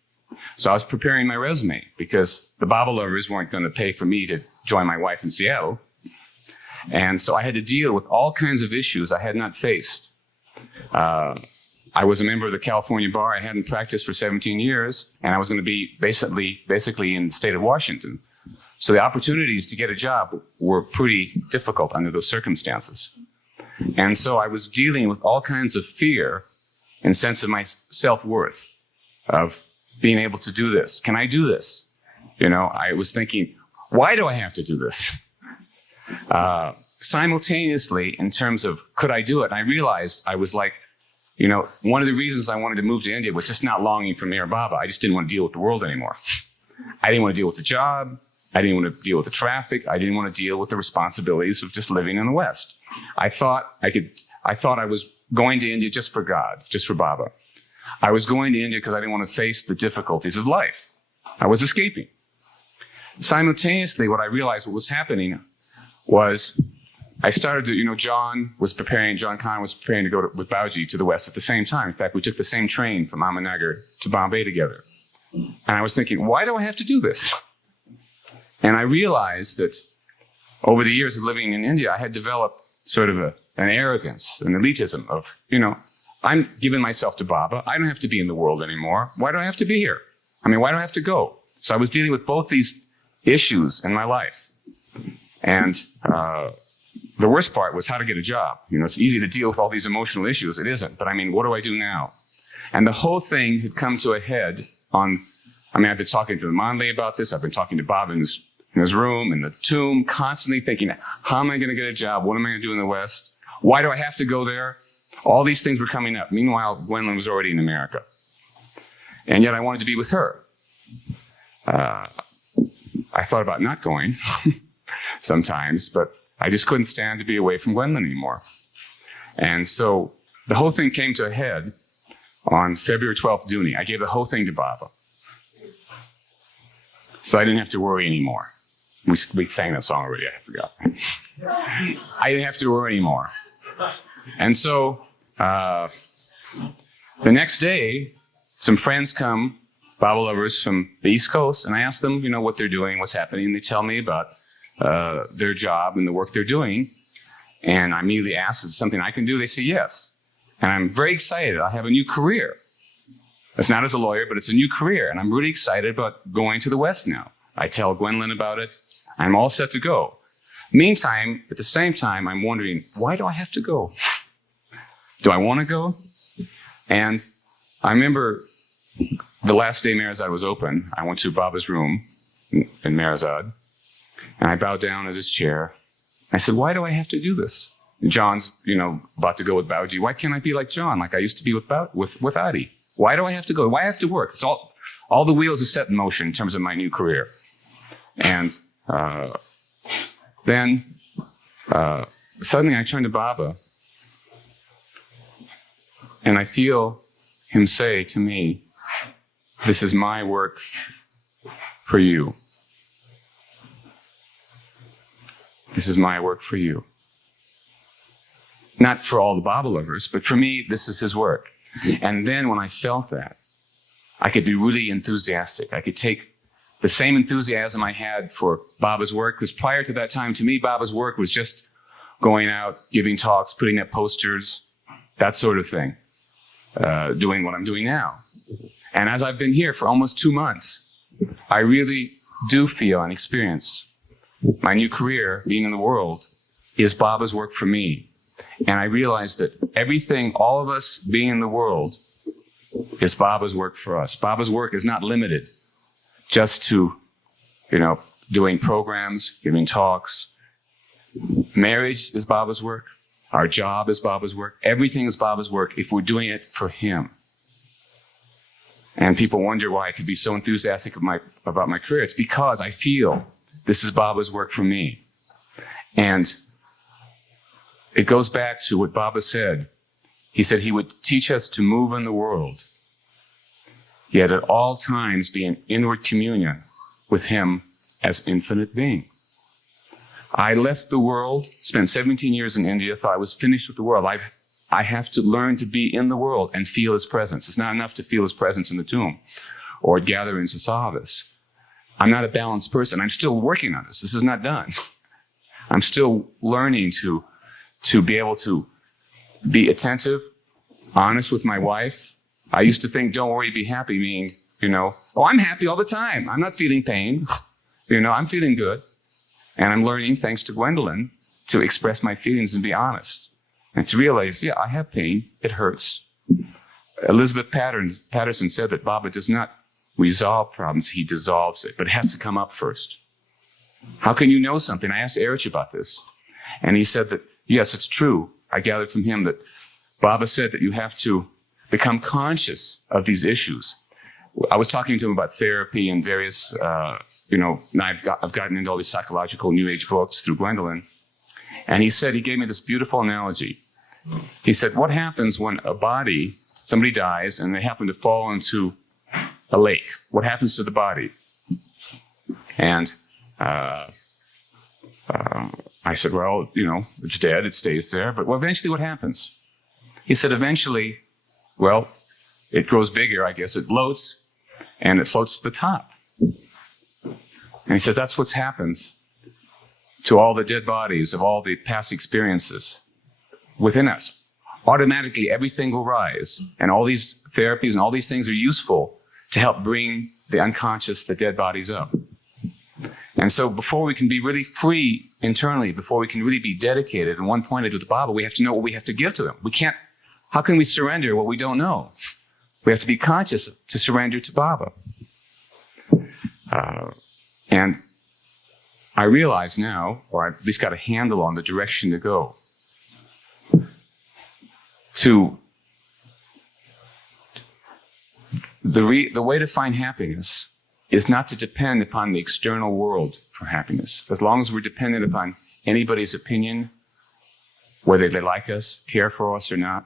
So I was preparing my resume because the Baba lovers weren't going to pay for me to join my wife in Seattle. And so I had to deal with all kinds of issues I had not faced. I was a member of the California Bar. I hadn't practiced for 17 years, and I was going to be basically in the state of Washington. So the opportunities to get a job were pretty difficult under those circumstances. And so I was dealing with all kinds of fear and sense of my self-worth, of being able to do this. Can I do this? You know, I was thinking, why do I have to do this? Simultaneously, in terms of could I do it? And I realized I was like, you know, one of the reasons I wanted to move to India was just not longing for Meher Baba. I just didn't want to deal with the world anymore. I didn't want to deal with the job. I didn't want to deal with the traffic. I didn't want to deal with the responsibilities of just living in the West. I thought I was going to India just for God, just for Baba. I was going to India because I didn't want to face the difficulties of life. I was escaping. Simultaneously, what I realized what was happening was I started to, you know, John Khan was preparing to go with Bauji to the West at the same time. In fact, we took the same train from Ahmednagar to Bombay together. And I was thinking, why do I have to do this? And I realized that over the years of living in India, I had developed sort of an arrogance, an elitism of, you know, I'm giving myself to Baba. I don't have to be in the world anymore. Why do I have to be here? I mean, why do I have to go? So I was dealing with both these issues in my life. And the worst part was how to get a job. You know, it's easy to deal with all these emotional issues. It isn't. But I mean, what do I do now? And the whole thing had come to a head on, I mean, I've been talking to the Mandali about this. I've been talking to Baba in his room, in the tomb, constantly thinking, how am I going to get a job? What am I going to do in the West? Why do I have to go there? All these things were coming up. Meanwhile, Gwendolyn was already in America. And yet I wanted to be with her. I thought about not going sometimes, but I just couldn't stand to be away from Gwendolyn anymore. And so the whole thing came to a head on February 12th, Duni. I gave the whole thing to Baba. So I didn't have to worry anymore. We sang that song already, I forgot. I didn't have to worry anymore. And so the next day, some friends come, Baba lovers from the East Coast, and I ask them, you know, what they're doing, what's happening. And they tell me about their job and the work they're doing. And I immediately ask, is it something I can do? They say yes. And I'm very excited. I have a new career. It's not as a lawyer, but it's a new career. And I'm really excited about going to the West now. I tell Gwendolyn about it. I'm all set to go. Meantime, at the same time, I'm wondering, why do I have to go? Do I want to go? And I remember the last day Meherzad was open, I went to Baba's room in Meherzad, and I bowed down at his chair. I said, why do I have to do this? And John's, you know, about to go with Bauji. Why can't I be like John, like I used to be with Adi? Why do I have to go? Why do I have to work? It's all the wheels are set in motion in terms of my new career. And then suddenly I turn to Baba, and I feel him say to me, this is my work for you. This is my work for you. Not for all the Baba lovers, but for me, this is his work. And then when I felt that, I could be really enthusiastic. I could take the same enthusiasm I had for Baba's work, because prior to that time, to me, Baba's work was just going out, giving talks, putting up posters, that sort of thing, doing what I'm doing now. And as I've been here for almost 2 months, I really do feel and experience my new career, being in the world, is Baba's work for me. And I realize that everything, all of us being in the world, is Baba's work for us. Baba's work is not limited just to, you know, doing programs, giving talks. Marriage is Baba's work. Our job is Baba's work. Everything is Baba's work if we're doing it for him. And people wonder why I could be so enthusiastic about my career. It's because I feel this is Baba's work for me. And it goes back to what Baba said He said he would teach us to move in the world, yet at all times be in inward communion with him as infinite being. I left the world, spent 17 years in India, thought I was finished with the world. I have to learn to be in the world and feel his presence. It's not enough to feel his presence in the tomb or at gatherings of Sahavas. I'm not a balanced person. I'm still working on this. This is not done. I'm still learning to be able to be attentive, honest with my wife. I used to think, don't worry, be happy, meaning, oh, I'm happy all the time. I'm not feeling pain. I'm feeling good. And I'm learning, thanks to Gwendolyn, to express my feelings and be honest. And to realize, yeah, I have pain. It hurts. Elizabeth Patterson said that Baba does not resolve problems, he dissolves it. But it has to come up first. How can you know something? I asked Erich about this. And he said that, yes, it's true. I gathered from him that Baba said that you have to become conscious of these issues. I was talking to him about therapy and various, now I've gotten into all these psychological New Age books through Gwendolyn. And he gave me this beautiful analogy. He said, what happens when somebody dies and they happen to fall into a lake? What happens to the body? And I said, well, it's dead, it stays there. But eventually what happens? He said, eventually, well, it grows bigger, I guess. It bloats, and it floats to the top. And he says, that's what happens to all the dead bodies of all the past experiences within us. Automatically, everything will rise. And all these therapies and all these things are useful to help bring the unconscious, the dead bodies up. And so before we can be really free internally, before we can really be dedicated and one-pointed with the Baba, we have to know what we have to give to him. How can we surrender what we don't know? We have to be conscious to surrender to Baba. And I realize now, or I've at least got a handle on the direction to go. The way to find happiness is not to depend upon the external world for happiness. As long as we're dependent upon anybody's opinion, whether they like us, care for us or not,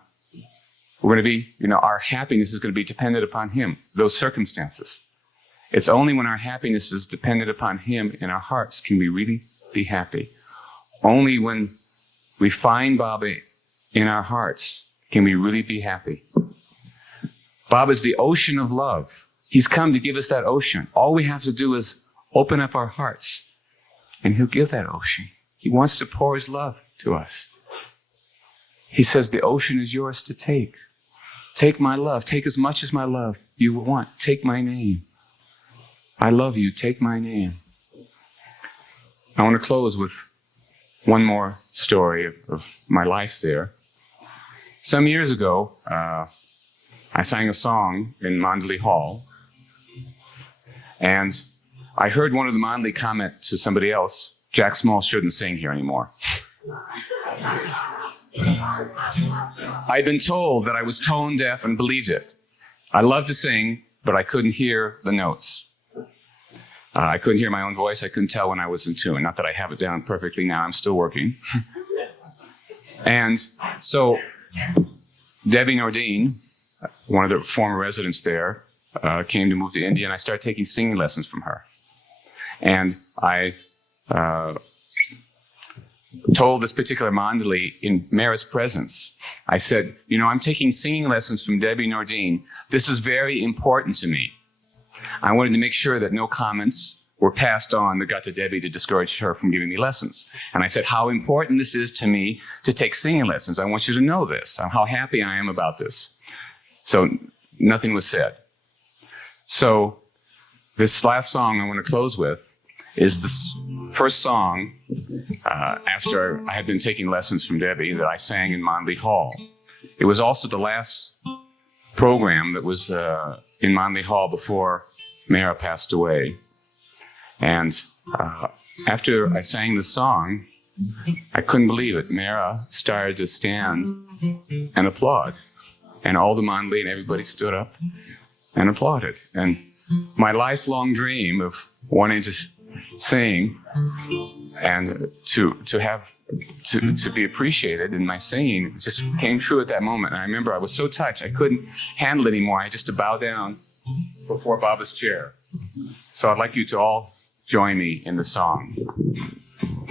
we're going to be, our happiness is going to be dependent upon him, those circumstances. It's only when our happiness is dependent upon him in our hearts can we really be happy. Only when we find Baba in our hearts can we really be happy. Baba is the ocean of love. He's come to give us that ocean. All we have to do is open up our hearts, and he'll give that ocean. He wants to pour his love to us. He says, the ocean is yours to take. Take my love. Take as much as my love you want. Take my name. I love you. Take my name. I want to close with one more story of my life there. Some years ago, I sang a song in Mandali Hall, and I heard one of the Mandali comment to somebody else, Jack Small shouldn't sing here anymore. I'd been told that I was tone deaf and believed it. I loved to sing, but I couldn't hear the notes. I couldn't hear my own voice. I couldn't tell when I was in tune. Not that I have it down perfectly now. I'm still working. And so Debbie Nordine, one of the former residents there, came to move to India, and I started taking singing lessons from her. And I told this particular Mandali in Meher's presence, I said, I'm taking singing lessons from Debbie Nordine. This is very important to me. I wanted to make sure that no comments were passed on that got to Debbie to discourage her from giving me lessons. And I said, how important this is to me to take singing lessons. I want you to know this, how happy I am about this. So nothing was said. So this last song I want to close with is the first song after I had been taking lessons from Debbie that I sang in Mandali Hall. It was also the last program that was in Mandali Hall before Meher passed away. And after I sang the song, I couldn't believe it. Meher started to stand and applaud. And all the Mandali and everybody stood up and applauded. And my lifelong dream of wanting to sing And to be appreciated in my singing just came true at that moment. And I remember I was so touched, I couldn't handle it anymore. I had just to bow down before Baba's chair. So I'd like you to all join me in the song.